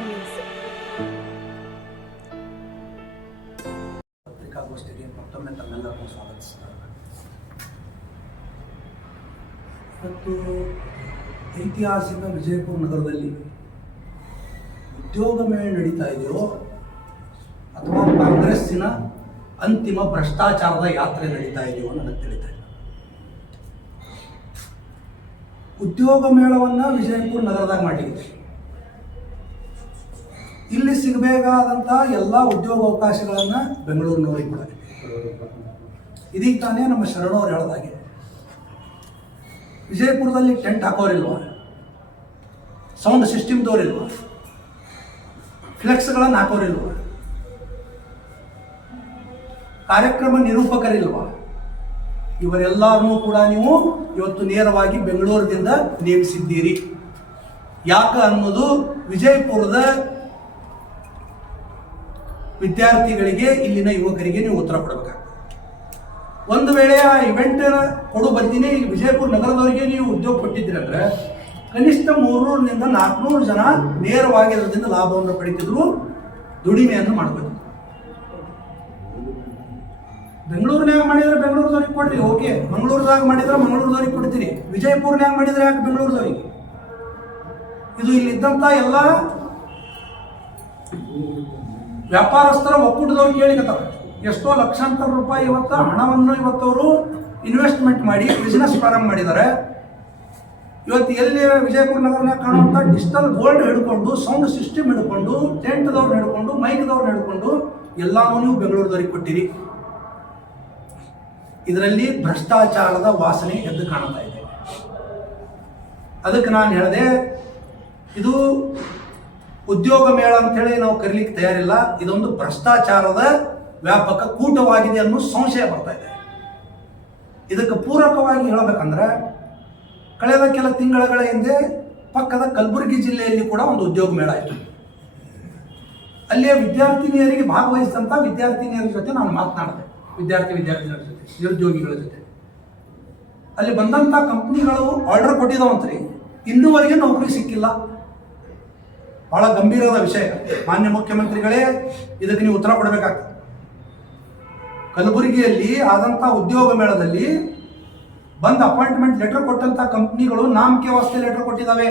News ಪತ್ರಿಕಾಗೋಷ್ಠಿಗೆ ಮತ್ತೊಮ್ಮೆ ತಮ್ಮೆಲ್ಲರನ್ನು ಐತಿಹಾಸಿಕ ವಿಜಯಪುರ ನಗರದಲ್ಲಿ ಉದ್ಯೋಗ ಮೇಳ ನಡೀತಾ ಇದೆಯೋ ಅಥವಾ ಕಾಂಗ್ರೆಸ್ಸಿನ ಅಂತಿಮ ಭ್ರಷ್ಟಾಚಾರದ ಯಾತ್ರೆ ನಡೀತಾ ಇದೆಯೋ ನನಗೆ ತಿಳಿತಾ ಇಲ್ಲ. ಉದ್ಯೋಗ ಮೇಳವನ್ನು ವಿಜಯಪುರ ನಗರದಾಗ ಮಾಡಿದೆ ಇಲ್ಲಿ ಸಿಗಬೇಕಾದಂಥ ಎಲ್ಲ ಉದ್ಯೋಗಾವಕಾಶಗಳನ್ನು ಬೆಂಗಳೂರಿನವರಿಗೆ ಕೊಡಬೇಕು ಇದೀಗ ತಾನೇ ನಮ್ಮ ಶರಣವರು ಹೇಳ್ದಾಗೆ. ವಿಜಯಪುರದಲ್ಲಿ ಟೆಂಟ್ ಹಾಕೋರಿಲ್ವ? ಸೌಂಡ್ ಸಿಸ್ಟಮ್ದವ್ರಿಲ್ವ ಫ್ಲೆಕ್ಸ್ಗಳನ್ನು ಹಾಕೋರಿಲ್ವ? ಕಾರ್ಯಕ್ರಮ ನಿರೂಪಕರಿಲ್ವ? ಇವರೆಲ್ಲರನ್ನೂ ಕೂಡ ನೀವು ಇವತ್ತು ನೇರವಾಗಿ ಬೆಂಗಳೂರಿನಿಂದ ನೇಮಿಸಿದ್ದೀರಿ. ಯಾಕ ಅನ್ನೋದು ವಿಜಯಪುರದ ವಿದ್ಯಾರ್ಥಿಗಳಿಗೆ, ಇಲ್ಲಿನ ಯುವಕರಿಗೆ ನೀವು ಉತ್ತರ ಕೊಡಬೇಕಾಗ್ತದೆ ಒಂದು ವೇಳೆ ಆ ಇವೆಂಟ್ ಕೊಡು ಬರ್ತೀನಿ ವಿಜಯಪುರ ನಗರದವರಿಗೆ ನೀವು ಉದ್ಯೋಗ ಕೊಟ್ಟಿದ್ದೀರಿ ಅಂದ್ರೆ, ಕನಿಷ್ಠ ಮೂರ್ನೂರರಿಂದ ನಾಲ್ಕುನೂರು ಜನ ನೇರವಾಗಿ ಅದರಿಂದ ಲಾಭವನ್ನು ಪಡಿತಿದ್ರು, ದುಡಿಮೆಯನ್ನು ಮಾಡಬೇಕು. ಬೆಂಗಳೂರಿನಾಗ ಮಾಡಿದ್ರೆ ಬೆಂಗಳೂರದವ್ರಿಗೆ ಕೊಡ್ರಿ, ಓಕೆ. ಮಂಗಳೂರದಾಗ ಮಾಡಿದ್ರೆ ಮಂಗಳೂರದವ್ರಿಗೆ ಕೊಡ್ತೀರಿ. ವಿಜಯಪುರ್ನಾಗ ಮಾಡಿದ್ರೆ ಯಾಕೆ ಬೆಂಗಳೂರದವ್ರಿಗೆ? ಇದು ಇಲ್ಲಿದ್ದಂಥ ಎಲ್ಲ ವ್ಯಾಪಾರಸ್ಥರ ಒಕ್ಕೂಟದವ್ರು ಕೇಳಿಕತ್ತಾರ. ಎಷ್ಟೋ ಲಕ್ಷಾಂತರ ರೂಪಾಯಿ ಇವತ್ತು ಹಣವನ್ನು ಇವತ್ತವರು ಇನ್ವೆಸ್ಟ್ಮೆಂಟ್ ಮಾಡಿ ಬಿಸ್ನೆಸ್ ಪ್ರಾರಂಭ ಮಾಡಿದ್ದಾರೆ. ಇವತ್ತು ಎಲ್ಲಿ ವಿಜಯಪುರ ನಗರನ ಕಾಣುವಂಥ ಡಿಜಿಟಲ್ ಗೋಲ್ಡ್ ಹಿಡ್ಕೊಂಡು ಸೌಂಡ್ ಸಿಸ್ಟಮ್ ಹಿಡ್ಕೊಂಡು ಟೆಂಟ್ದವ್ರನ್ನ ಹಿಡ್ಕೊಂಡು ಮೈಕ್ದವ್ರನ್ನ ಹಿಡ್ಕೊಂಡು ಎಲ್ಲಾನು ನೀವು ಬೆಂಗಳೂರದವ್ರಿಗೆ ಕೊಟ್ಟಿರಿ. ಇದರಲ್ಲಿ ಭ್ರಷ್ಟಾಚಾರದ ವಾಸನೆ ಎದ್ದು ಕಾಣ್ತಾ ಇದೆ. ಅದಕ್ಕೆ ನಾನು ಹೇಳಿದೆ, ಇದು ಉದ್ಯೋಗ ಮೇಳ ಅಂತೇಳಿ ನಾವು ಕರೀಲಿಕ್ಕೆ ತಯಾರಿಲ್ಲ. ಇದೊಂದು ಭ್ರಷ್ಟಾಚಾರದ ವ್ಯಾಪಕ ಕೂಟವಾಗಿದೆ ಅನ್ನೋ ಸಂಶಯ ಬರ್ತಾ ಇದೆ. ಇದಕ್ಕೆ ಪೂರಕವಾಗಿ ಹೇಳಬೇಕಂದ್ರೆ, ಕಳೆದ ಕೆಲ ತಿಂಗಳ ಹಿಂದೆ ಪಕ್ಕದ ಕಲಬುರಗಿ ಜಿಲ್ಲೆಯಲ್ಲಿ ಕೂಡ ಒಂದು ಉದ್ಯೋಗ ಮೇಳ ಆಯಿತು ಅಲ್ಲಿಯ ವಿದ್ಯಾರ್ಥಿನಿಯರಿಗೆ ಭಾಗವಹಿಸಿದಂಥ ವಿದ್ಯಾರ್ಥಿನಿಯರ ಜೊತೆ ನಾನು ಮಾತನಾಡಿದೆ. ವಿದ್ಯಾರ್ಥಿ ವಿದ್ಯಾರ್ಥಿಗಳ ಜೊತೆ, ನಿರುದ್ಯೋಗಿಗಳ ಜೊತೆ. ಅಲ್ಲಿ ಬಂದಂಥ ಕಂಪ್ನಿಗಳು ಆರ್ಡರ್ ಕೊಟ್ಟಿದ್ದಾವಂತ್ರಿ. ಇನ್ನೂವರೆಗೆ ನೌಕರಿ ಸಿಕ್ಕಿಲ್ಲ. ಬಹಳ ಗಂಭೀರವಾದ ವಿಷಯ. ಮಾನ್ಯ ಮುಖ್ಯಮಂತ್ರಿಗಳೇ, ಇದಕ್ಕೆ ನೀವು ಉತ್ತರ ಕೊಡಬೇಕಾಗ್ತದೆ. ಕಲಬುರಗಿಯಲ್ಲಿ ಆದಂಥ ಉದ್ಯೋಗ ಮೇಳದಲ್ಲಿ ಬಂದ ಅಪಾಯಿಂಟ್ಮೆಂಟ್ ಲೆಟರ್ ಕೊಟ್ಟಂತ ಕಂಪ್ನಿಗಳು ನಾಮಕೆ ವಾಸ್ತೆ ಲೆಟರ್ ಕೊಟ್ಟಿದ್ದಾವೆ.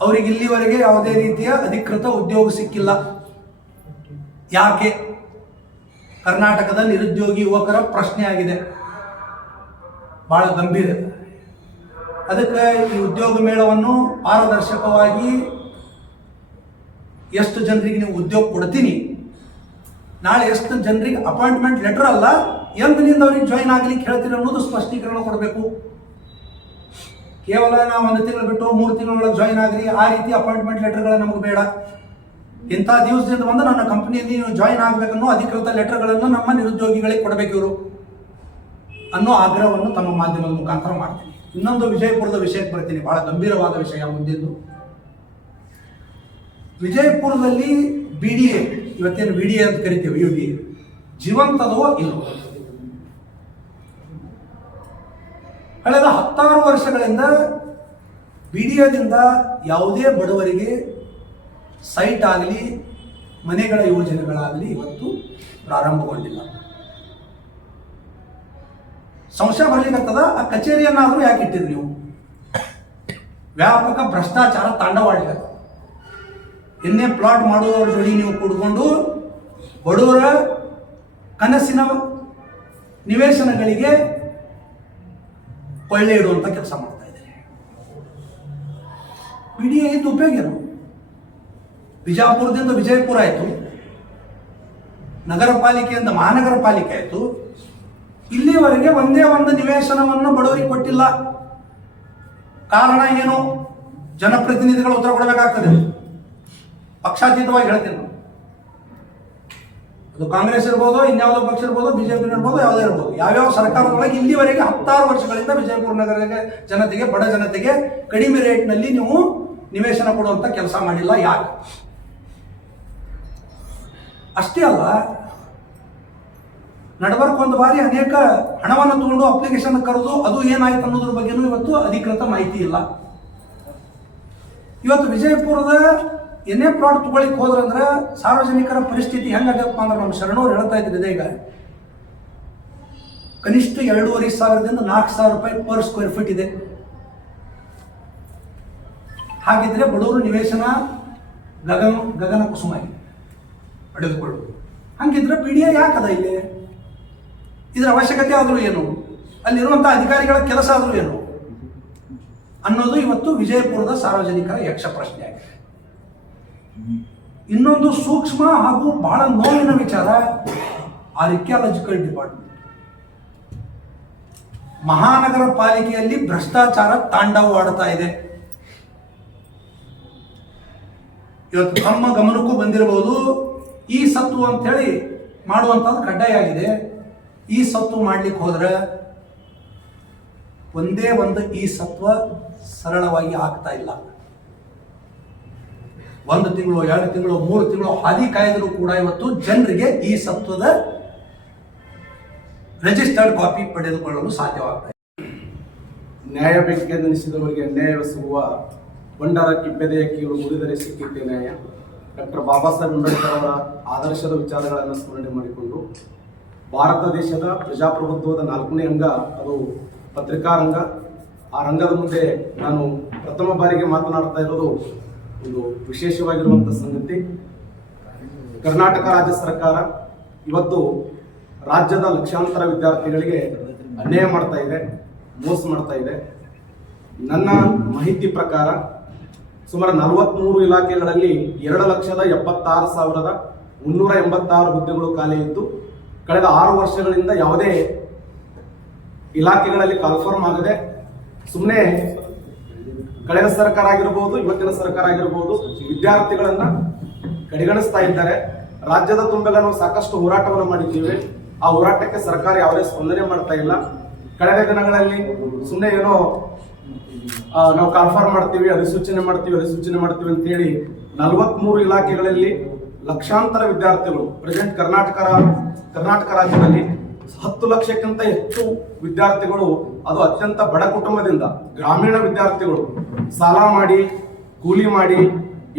ಅವರಿಗೆ ಇಲ್ಲಿವರೆಗೆ ಯಾವುದೇ ರೀತಿಯ ಅಧಿಕೃತ ಉದ್ಯೋಗ ಸಿಕ್ಕಿಲ್ಲ. ಯಾಕೆ? ಕರ್ನಾಟಕದ ನಿರುದ್ಯೋಗಿ ಯುವಕರ ಪ್ರಶ್ನೆ ಆಗಿದೆ. ಬಹಳ ಗಂಭೀರ. ಅದಕ್ಕೆ ಈ ಉದ್ಯೋಗ ಮೇಳವನ್ನು ಪಾರದರ್ಶಕವಾಗಿ ಎಷ್ಟು ಜನರಿಗೆ ನೀವು ಉದ್ಯೋಗ ಕೊಡ್ತೀನಿ? ನಾಳೆ ಎಷ್ಟು ಜನರಿಗೆ ಅಪಾಯಿಂಟ್ಮೆಂಟ್ ಲೆಟರ್ ಅಲ್ಲ, ಎಂದಿನಿಂದ ಅವ್ರಿಗೆ ಜಾಯಿನ್ ಆಗ್ಲಿಕ್ಕೆ ಹೇಳ್ತೀರಿ ಅನ್ನೋದು ಸ್ಪಷ್ಟೀಕರಣ ಕೊಡಬೇಕು. ಕೇವಲ ನಾವು ಒಂದು ತಿಂಗಳು ಬಿಟ್ಟು ಮೂರು ತಿಂಗಳೊಳಗೆ ಜಾಯಿನ್ ಆಗ್ರಿ, ಆ ರೀತಿ ಅಪಾಯಿಂಟ್ಮೆಂಟ್ ಲೆಟರ್ಗಳು ನಮಗೆ ಬೇಡ. ಇಂಥ ದಿವಸದಿಂದ ಬಂದು ನನ್ನ ಕಂಪನಿಯಲ್ಲಿ ನೀವು ಜಾಯಿನ್ ಆಗಬೇಕನ್ನೋ ಅಧಿಕೃತ ಲೆಟರ್ಗಳನ್ನು ನಮ್ಮ ನಿರುದ್ಯೋಗಿಗಳಿಗೆ ಕೊಡಬೇಕು ಇವರು ಅನ್ನೋ ಆಗ್ರಹವನ್ನು ತಮ್ಮ ಮಾಧ್ಯಮದ ಮುಖಾಂತರ ಮಾಡ್ತೀನಿ. ಇನ್ನೊಂದು ವಿಜಯಪುರದ ವಿಷಯಕ್ಕೆ ಬರ್ತೀನಿ. ಬಹಳ ಗಂಭೀರವಾದ ವಿಷಯ ಮುಂದಿದ್ದು. ವಿಜಯಪುರದಲ್ಲಿ ಬಿ ಡಿ ಎ ಇವತ್ತೇನು ಬಿ ಡಿ ಎ ಅಂತ ಕರಿತೇವೆ ಯು ಡಿ ಜೀವಂತದೋ ಇಲ್ಲವೋ? ಕಳೆದ ಹತ್ತಾರು ವರ್ಷಗಳಿಂದ ಬಿ ಡಿ ಎದಿಂದ ಯಾವುದೇ ಬಡವರಿಗೆ ಸೈಟ್ ಆಗಲಿ, ಮನೆಗಳ ಯೋಜನೆಗಳಾಗಲಿ ಇವತ್ತು ಪ್ರಾರಂಭಗೊಂಡಿಲ್ಲ. ಸಂಶಯ ಬರಲಿಕ್ಕದ ಆ ಕಚೇರಿಯನ್ನಾದರೂ ಯಾಕೆ ಇಟ್ಟಿದ್ರಿ ನೀವು? ವ್ಯಾಪಕ ಭ್ರಷ್ಟಾಚಾರ ತಾಂಡವಾಡಿದೆ ಎನ್ನೇ ಪ್ಲಾಟ್ ಮಾಡುವವರ ಜೋಡಿ ನೀವು ಕೂಡ್ಕೊಂಡು ಬಡವರ ಕನಸಿನ ನಿವೇಶನಗಳಿಗೆ ಕೊಳ್ಳೆ ಇಡುವಂಥ ಕೆಲಸ ಮಾಡ್ತಾ ಇದ್ದಾರೆ. ಬಿಡಿ ಐದು ಉಪಯೋಗ ಬಿಜಾಪುರದಿಂದ ವಿಜಯಪುರ ಆಯಿತು ನಗರ ಪಾಲಿಕೆಯಿಂದ ಮಹಾನಗರ ಪಾಲಿಕೆ ಆಯಿತು, ಇಲ್ಲಿವರೆಗೆ ಒಂದೇ ಒಂದು ನಿವೇಶನವನ್ನು ಬಡವರಿಗೆ ಕೊಟ್ಟಿಲ್ಲ. ಕಾರಣ ಏನು? ಜನಪ್ರತಿನಿಧಿಗಳು ಉತ್ತರ ಕೊಡಬೇಕಾಗ್ತದೆ. ಪಕ್ಷಾತೀತವಾಗಿ ಹೇಳ್ತೀನಿ ನಾನು. ಅದು ಕಾಂಗ್ರೆಸ್ ಇರ್ಬೋದು, ಇನ್ಯಾವುದೋ ಪಕ್ಷ ಇರ್ಬೋದು, ಬಿಜೆಪಿ ಇರ್ಬೋದು, ಯಾವುದೇ ಇರ್ಬೋದು. ಯಾವ್ಯಾವ ಸರ್ಕಾರದೊಳಗೆ ಇಲ್ಲಿವರೆಗೆ ಹತ್ತಾರು ವರ್ಷಗಳಿಂದ ವಿಜಯಪುರ ನಗರದ ಜನತೆಗೆ, ಬಡ ಜನತೆಗೆ ಕಡಿಮೆ ರೇಟ್ನಲ್ಲಿ ನೀವು ನಿವೇಶನ ಕೊಡುವಂಥ ಕೆಲಸ ಮಾಡಿಲ್ಲ. ಯಾಕೆ? ಅಷ್ಟೇ ಅಲ್ಲ, ನಡಬರ್ಕ್ ಒಂದು ಬಾರಿ ಅನೇಕ ಹಣವನ್ನು ತಗೊಂಡು ಅಪ್ಲಿಕೇಶನ್ ಕರೆದು ಅದು ಏನಾಯ್ತು ಅನ್ನೋದ್ರ ಬಗ್ಗೆನೂ ಇವತ್ತು ಅಧಿಕೃತ ಮಾಹಿತಿ ಇಲ್ಲ. ಇವತ್ತು ವಿಜಯಪುರದ ಏನೇ ಪ್ಲಾಟ್ ತಗೊಳ್ಳಿಕ್ ಹೋದ್ರಂದ್ರೆ ಸಾರ್ವಜನಿಕರ ಪರಿಸ್ಥಿತಿ ಹೆಂಗಾಗತ್ತಪ್ಪ ಅಂದ್ರೆ ನಮ್ಮ ಶರಣವ್ರು ಹೇಳ್ತಾ ಇದ್ರು ಈಗ. ಕನಿಷ್ಠ ಎರಡೂವರೆ ಸಾವಿರದಿಂದ ನಾಲ್ಕು ಸಾವಿರ ರೂಪಾಯಿ ಪರ್ ಸ್ಕ್ವೇರ್ ಫೀಟ್ ಇದೆ. ಹಾಗಿದ್ರೆ ಬಡವರು ನಿವೇಶನ ಗಗನ ಗಗನ ಇದೆ ಪಡೆದುಕೊಳ್ಳುವುದು. ಹಂಗಿದ್ರೆ ಪಿ ಡಿ ಎ ಯಾಕದ ಇಲ್ಲಿ? ಇದರ ಅವಶ್ಯಕತೆ ಆದರೂ ಏನು? ಅಲ್ಲಿರುವಂಥ ಅಧಿಕಾರಿಗಳ ಕೆಲಸ ಆದರೂ ಏನು? ಅನ್ನೋದು ಇವತ್ತು ವಿಜಯಪುರದ ಸಾರ್ವಜನಿಕರ ಯಕ್ಷ ಪ್ರಶ್ನೆ ಆಗಿದೆ. ಇನ್ನೊಂದು ಸೂಕ್ಷ್ಮ ಹಾಗೂ ಬಹಳ ನೋವಿನ ವಿಚಾರ ಆರ್ಕಿಯಾಲಜಿಕಲ್ ಡಿಪಾರ್ಟ್ಮೆಂಟ್ ಮಹಾನಗರ ಪಾಲಿಕೆಯಲ್ಲಿ ಭ್ರಷ್ಟಾಚಾರ ತಾಂಡವವಾಡ್ತಾ ಇದೆ. ಇವತ್ತು ನಮ್ಮ ಗಮನಕ್ಕೂ ಬಂದಿರಬಹುದು, ಈ ಸತ್ತು ಅಂತ ಹೇಳಿ ಕಡ್ಡಾಯ ಆಗಿದೆ. ಈ ಸತ್ತು ಮಾಡ್ಲಿಕ್ಕೆ ಹೋದ್ರೆ ಒಂದೇ ಒಂದು ಈ ಸತ್ವ ಸರಳವಾಗಿ ಆಗ್ತಾ ಇಲ್ಲ. ಒಂದು ತಿಂಗಳು, ಎರಡು ತಿಂಗಳು, ಮೂರು ತಿಂಗಳು ಹಾದಿ ಕಾಯ್ದರೂ ಕೂಡ ಇವತ್ತು ಜನರಿಗೆ ಈ ಸತ್ವದ ರಿಜಿಸ್ಟರ್ಡ್ ಕಾಪಿ ಪಡೆದುಕೊಳ್ಳಲು ಸಾಧ್ಯವಾಗ್ತಾ ಇದೆ. ನ್ಯಾಯ ಸಿಗುವ ಬಂಡಾರ ಕಿಬ್ಬೆದೆಯ ಕೀಳು ಮುರಿದರೆ ಸಿಕ್ಕಿದ್ದೆ ನ್ಯಾಯ. ಡಾಕ್ಟರ್ ಬಾಬಾ ಸಾಹೇಬ್ ಅಂಬೇಡ್ಕರ್ ಅವರ ಆದರ್ಶದ ವಿಚಾರಗಳನ್ನು ಸ್ಮರಣೆ ಮಾಡಿಕೊಂಡು ಭಾರತ ದೇಶದ ಪ್ರಜಾಪ್ರಭುತ್ವದ ನಾಲ್ಕನೇ ಅಂಗ, ಅದು ಪತ್ರಿಕಾ ರಂಗ. ಆ ರಂಗದ ಮುಂದೆ ನಾನು ಪ್ರಥಮ ಬಾರಿಗೆ ಮಾತನಾಡ್ತಾ ಇರೋದು ಒಂದು ವಿಶೇಷವಾಗಿರುವಂಥ ಸಂಗತಿ. ಕರ್ನಾಟಕ ರಾಜ್ಯ ಸರ್ಕಾರ ಇವತ್ತು ರಾಜ್ಯದ ಲಕ್ಷಾಂತರ ವಿದ್ಯಾರ್ಥಿಗಳಿಗೆ ಅನ್ಯಾಯ ಮಾಡ್ತಾ ಇದೆ, ಮೋಸ ಮಾಡ್ತಾ ಇದೆ. ನನ್ನ ಮಾಹಿತಿ ಪ್ರಕಾರ ಸುಮಾರು ನಲವತ್ಮೂರು ಇಲಾಖೆಗಳಲ್ಲಿ ಎರಡು ಲಕ್ಷದ ಎಪ್ಪತ್ತಾರು ಸಾವಿರದ ಮುನ್ನೂರ ಎಂಬತ್ತಾರು ಹುದ್ದೆಗಳು ಖಾಲಿ ಇದ್ದು, ಕಳೆದ ಆರು ವರ್ಷಗಳಿಂದ ಯಾವುದೇ ಇಲಾಖೆಗಳಲ್ಲಿ ಕನ್ಫರ್ಮ್ ಆಗದೆ ಸುಮ್ಮನೆ ಕಳೆದ ಸರ್ಕಾರ ಆಗಿರ್ಬೋದು, ಇವತ್ತಿನ ಸರ್ಕಾರ ಆಗಿರ್ಬೋದು, ವಿದ್ಯಾರ್ಥಿಗಳನ್ನ ಕಡೆಗಣಿಸ್ತಾ ಇದ್ದಾರೆ. ರಾಜ್ಯದ ತುಂಬೆಲ್ಲ ನಾವು ಸಾಕಷ್ಟು ಹೋರಾಟವನ್ನು ಮಾಡಿದ್ದೇವೆ. ಆ ಹೋರಾಟಕ್ಕೆ ಸರ್ಕಾರ ಯಾವುದೇ ಸ್ಪಂದನೆ ಮಾಡ್ತಾ ಇಲ್ಲ. ಕಳೆದ ದಿನಗಳಲ್ಲಿ ಸುಮ್ಮನೆ ಏನೋ ನಾವು ಕನ್ಫರ್ಮ್ ಮಾಡ್ತೀವಿ, ಅಧಿಸೂಚನೆ ಮಾಡ್ತೀವಿ ಅಧಿಸೂಚನೆ ಮಾಡ್ತೀವಿ ಅಂತ ಹೇಳಿ ನಲವತ್ಮೂರು ಇಲಾಖೆಗಳಲ್ಲಿ ಲಕ್ಷಾಂತರ ವಿದ್ಯಾರ್ಥಿಗಳು ಪ್ರೆಸೆಂಟ್ ಕರ್ನಾಟಕ ಕರ್ನಾಟಕ ರಾಜ್ಯದಲ್ಲಿ ಹತ್ತು ಲಕ್ಷಕ್ಕಿಂತ ಹೆಚ್ಚು ವಿದ್ಯಾರ್ಥಿಗಳು, ಅದು ಅತ್ಯಂತ ಬಡ ಕುಟುಂಬದಿಂದ ಗ್ರಾಮೀಣ ವಿದ್ಯಾರ್ಥಿಗಳು, ಸಾಲ ಮಾಡಿ, ಕೂಲಿ ಮಾಡಿ,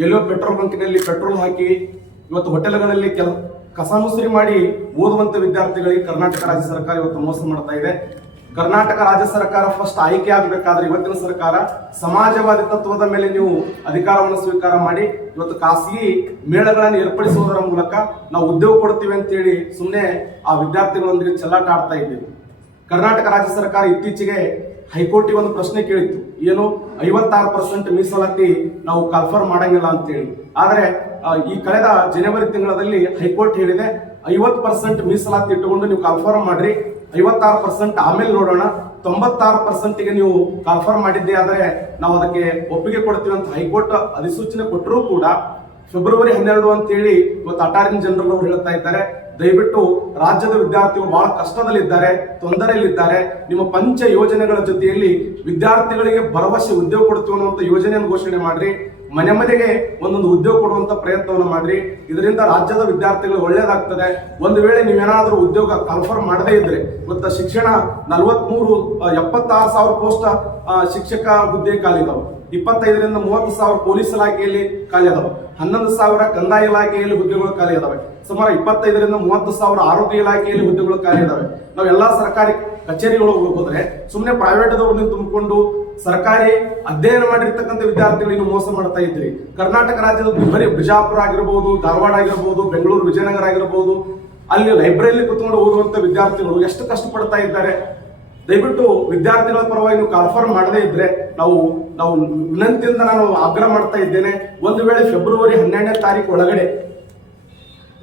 ಎಲ್ಲೋ ಪೆಟ್ರೋಲ್ ಬಂಕಿನಲ್ಲಿ ಪೆಟ್ರೋಲ್ ಹಾಕಿ, ಇವತ್ತು ಹೋಟೆಲ್ಗಳಲ್ಲಿ ಕೆಲ, ಕಸ ಮುಸುರಿ ಮಾಡಿ ಓದುವಂತ ವಿದ್ಯಾರ್ಥಿಗಳಿಗೆ ಕರ್ನಾಟಕ ರಾಜ್ಯ ಸರ್ಕಾರ ಇವತ್ತು ಮೋಸ ಮಾಡ್ತಾ ಇದೆ. ಕರ್ನಾಟಕ ರಾಜ್ಯ ಸರ್ಕಾರ ಫಸ್ಟ್ ಆಯ್ಕೆ ಆಗಬೇಕಾದ್ರೆ ಇವತ್ತಿನ ಸರ್ಕಾರ ಸಮಾಜವಾದಿ ತತ್ವದ ಮೇಲೆ ನೀವು ಅಧಿಕಾರವನ್ನು ಸ್ವೀಕಾರ ಮಾಡಿ, ಇವತ್ತು ಖಾಸಗಿ ಮೇಳಗಳನ್ನು ಏರ್ಪಡಿಸುವುದರ ಮೂಲಕ ನಾವು ಉದ್ಯೋಗ ಕೊಡ್ತೀವಿ ಅಂತೇಳಿ ಸುಮ್ಮನೆ ಆ ವಿದ್ಯಾರ್ಥಿಗಳೊಂದಿಗೆ ಚೆಲ್ಲಾಟ ಆಡ್ತಾ ಇದ್ದೀವಿ. ಕರ್ನಾಟಕ ರಾಜ್ಯ ಸರ್ಕಾರ ಇತ್ತೀಚೆಗೆ ಹೈಕೋರ್ಟಿಗೆ ಒಂದು ಪ್ರಶ್ನೆ ಕೇಳಿತ್ತು. ಏನು? ಐವತ್ತಾರು ಪರ್ಸೆಂಟ್ ಮೀಸಲಾತಿ ನಾವು ಕನ್ಫರ್ಮ್ ಮಾಡಂಗಿಲ್ಲ ಅಂತೇಳಿ. ಆದರೆ ಈ ಕಳೆದ ಜನವರಿ ತಿಂಗಳಲ್ಲಿ ಹೈಕೋರ್ಟ್ ಹೇಳಿದೆ, ಐವತ್ತು ಪರ್ಸೆಂಟ್ ಮೀಸಲಾತಿ ಇಟ್ಟುಕೊಂಡು ನೀವು ಕನ್ಫರ್ಮ್ ಮಾಡ್ರಿ. ಐವತ್ತಾರು ಪರ್ಸೆಂಟ್ ಆಮೇಲೆ ನೋಡೋಣ. ತೊಂಬತ್ತಾರು ಪರ್ಸೆಂಟ್ಗೆ ನೀವು ಕನ್ಫರ್ಮ್ ಮಾಡಿದ್ದೆ ಆದರೆ ನಾವು ಅದಕ್ಕೆ ಒಪ್ಪಿಗೆ ಕೊಡ್ತೀವಿ ಅಂತ ಹೈಕೋರ್ಟ್ ಅಧಿಸೂಚನೆ ಕೊಟ್ಟರೂ ಕೂಡ ಫೆಬ್ರವರಿ ಹನ್ನೆರಡು ಅಂತೇಳಿ ಇವತ್ತು ಅಟಾರ್ನಿ ಜನರಲ್ ಅವರು ಹೇಳ್ತಾ ಇದ್ದಾರೆ. ದಯವಿಟ್ಟು ರಾಜ್ಯದ ವಿದ್ಯಾರ್ಥಿಗಳು ಬಹಳ ಕಷ್ಟದಲ್ಲಿದ್ದಾರೆ, ತೊಂದರೆಯಲ್ಲಿದ್ದಾರೆ. ನಿಮ್ಮ ಪಂಚ ಯೋಜನೆಗಳ ಜೊತೆಯಲ್ಲಿ ವಿದ್ಯಾರ್ಥಿಗಳಿಗೆ ಭರವಸೆ ಉದ್ಯೋಗ ಕೊಡ್ತೀವಿ ಅನ್ನುವಂಥ ಯೋಜನೆಯನ್ನು ಘೋಷಣೆ ಮಾಡ್ರಿ. ಮನೆ ಮನೆಗೆ ಒಂದೊಂದು ಉದ್ಯೋಗ ಕೊಡುವಂತ ಪ್ರಯತ್ನವನ್ನು ಮಾಡ್ರಿ. ಇದರಿಂದ ರಾಜ್ಯದ ವಿದ್ಯಾರ್ಥಿಗಳು ಒಳ್ಳೇದಾಗ್ತದೆ. ಒಂದು ವೇಳೆ ನೀವೇನಾದ್ರೂ ಉದ್ಯೋಗ ಕನ್ಫರ್ಮ್ ಮಾಡದೇ ಇದ್ರೆ, ಮತ್ತು ಶಿಕ್ಷಣ ನಲವತ್ಮೂರು ಎಪ್ಪತ್ತಾರು ಸಾವಿರ ಪೋಸ್ಟ್ ಶಿಕ್ಷಕ ಹುದ್ದೆ ಖಾಲಿ ಇದಾವೆ ಇಪ್ಪತ್ತೈದರಿಂದ ಮೂವತ್ತು ಸಾವಿರ ಪೊಲೀಸ್ ಇಲಾಖೆಯಲ್ಲಿ ಖಾಲಿ ಅದಾವೆ. ಹನ್ನೊಂದು ಸಾವಿರ ಕಂದಾಯ ಇಲಾಖೆಯಲ್ಲಿ ಹುದ್ದೆಗಳು ಖಾಲಿ ಅದಾವೆ. ಸುಮಾರು ಇಪ್ಪತ್ತೈದರಿಂದ ಮೂವತ್ತು ಸಾವಿರ ಆರೋಗ್ಯ ಇಲಾಖೆಯಲ್ಲಿ ಹುದ್ದೆಗಳು ಖಾಲಿ ಇದಾವೆ ನಾವೆಲ್ಲ ಸರ್ಕಾರಿ ಕಚೇರಿಗಳು ಹೋಗೋದ್ರೆ ಸುಮ್ಮನೆ ಪ್ರೈವೇಟ್ದವ್ರನ್ನ ತುಂಬಿಕೊಂಡು ಸರ್ಕಾರಿ ಅಧ್ಯಯನ ಮಾಡಿರ್ತಕ್ಕಂಥ ವಿದ್ಯಾರ್ಥಿಗಳಿಗೆ ಮೋಸ ಮಾಡ್ತಾ ಇದ್ರಿ. ಕರ್ನಾಟಕ ರಾಜ್ಯದ ಬರೀ ಬಿಜಾಪುರ ಆಗಿರ್ಬೋದು, ಧಾರವಾಡ ಆಗಿರ್ಬೋದು, ಬೆಂಗಳೂರು ವಿಜಯನಗರ ಆಗಿರ್ಬೋದು, ಅಲ್ಲಿ ಲೈಬ್ರರಿಯಲ್ಲಿ ಕುತ್ಕೊಂಡು ಓದುವಂತ ವಿದ್ಯಾರ್ಥಿಗಳು ಎಷ್ಟು ಕಷ್ಟಪಡ್ತಾ ಇದ್ದಾರೆ. ದಯವಿಟ್ಟು ವಿದ್ಯಾರ್ಥಿಗಳ ಪರವಾಗಿ ನೀವು ಕನ್ಫರ್ಮ್ ಮಾಡದೇ ಇದ್ರೆ ನಾವು ನಾವು ವಿನಂತಿಯಿಂದ ನಾನು ಆಗ್ರಹ ಮಾಡ್ತಾ ಇದ್ದೇನೆ. ಒಂದು ವೇಳೆ ಫೆಬ್ರವರಿ ಹನ್ನೆರಡನೇ ತಾರೀಕು ಒಳಗಡೆ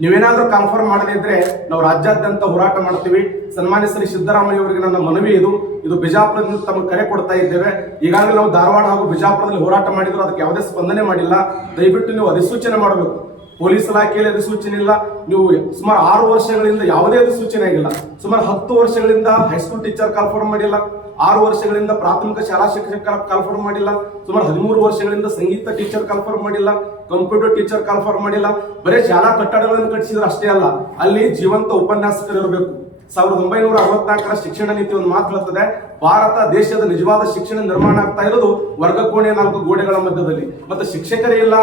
ನೀವೇನಾದ್ರೂ ಕನ್ಫರ್ಮ್ ಮಾಡದಿದ್ರೆ ನಾವು ರಾಜ್ಯಾದ್ಯಂತ ಹೋರಾಟ ಮಾಡ್ತೀವಿ. ಸನ್ಮಾನ್ಯ ಶ್ರೀ ಸಿದ್ದರಾಮಯ್ಯ ಅವರಿಗೆ ನನ್ನ ಮನವಿ ಇದು. ಇದು ಬಿಜಾಪುರದಿಂದ ತಮಗೆ ಕರೆ ಕೊಡ್ತಾ ಇದ್ದೇವೆ. ಈಗಾಗಲೇ ನಾವು ಧಾರವಾಡ ಹಾಗೂ ಬಿಜಾಪುರದಲ್ಲಿ ಹೋರಾಟ ಮಾಡಿದ್ರು. ಅದಕ್ಕೆ ಯಾವುದೇ ಸ್ಪಂದನೆ ಮಾಡಿಲ್ಲ. ದಯವಿಟ್ಟು ನೀವು ಅಧಿಸೂಚನೆ ಮಾಡಬೇಕು. ಪೊಲೀಸ್ ಇಲಾಖೆಯಲ್ಲಿ ಅಧಿಸೂಚನೆ ಇಲ್ಲ. ನೀವು ಸುಮಾರು ಆರು ವರ್ಷಗಳಿಂದ ಯಾವುದೇ ಅಧಿಸೂಚನೆ ಆಗಿಲ್ಲ. ಸುಮಾರು ಹತ್ತು ವರ್ಷಗಳಿಂದ ಹೈಸ್ಕೂಲ್ ಟೀಚರ್ ಕನ್ಫರ್ಮ್ ಮಾಡಿಲ್ಲ. ಆರು ವರ್ಷಗಳಿಂದ ಪ್ರಾಥಮಿಕ ಶಾಲಾ ಶಿಕ್ಷಕರ ಕನ್ಫರ್ಮ್ ಮಾಡಿಲ್ಲ, ಸುಮಾರು ಹದಿಮೂರು ವರ್ಷಗಳಿಂದ ಸಂಗೀತ ಟೀಚರ್ ಕನ್ಫರ್ಮ್ ಮಾಡಿಲ್ಲ, ಕಂಪ್ಯೂಟರ್ ಟೀಚರ್ ಕನ್ಫರ್ಮ್ ಮಾಡಿಲ್ಲ, ಬರೀ ಶಾಲಾ ಕಟ್ಟಡಗಳನ್ನು ಕಟ್ಟಿಸಿದ್ರೆ ಅಷ್ಟೇ ಅಲ್ಲ, ಅಲ್ಲಿ ಜೀವಂತ ಉಪನ್ಯಾಸಕರಿರಬೇಕು. ಸಾವಿರದ ಒಂಬೈನೂರ ಅರವತ್ನಾಲ್ಕರ ಶಿಕ್ಷಣ ನೀತಿ ಒಂದು ಮಾತು ಹೇಳ್ತದೆ, ಭಾರತ ದೇಶದ ನಿಜವಾದ ಶಿಕ್ಷಣ ನಿರ್ಮಾಣ ಆಗ್ತಾ ಇರೋದು ವರ್ಗ ಕೋಣೆಯ ನಾಲ್ಕು ಗೋಡೆಗಳ ಮಧ್ಯದಲ್ಲಿ. ಮತ್ತೆ ಶಿಕ್ಷಕರೇ ಇಲ್ಲ,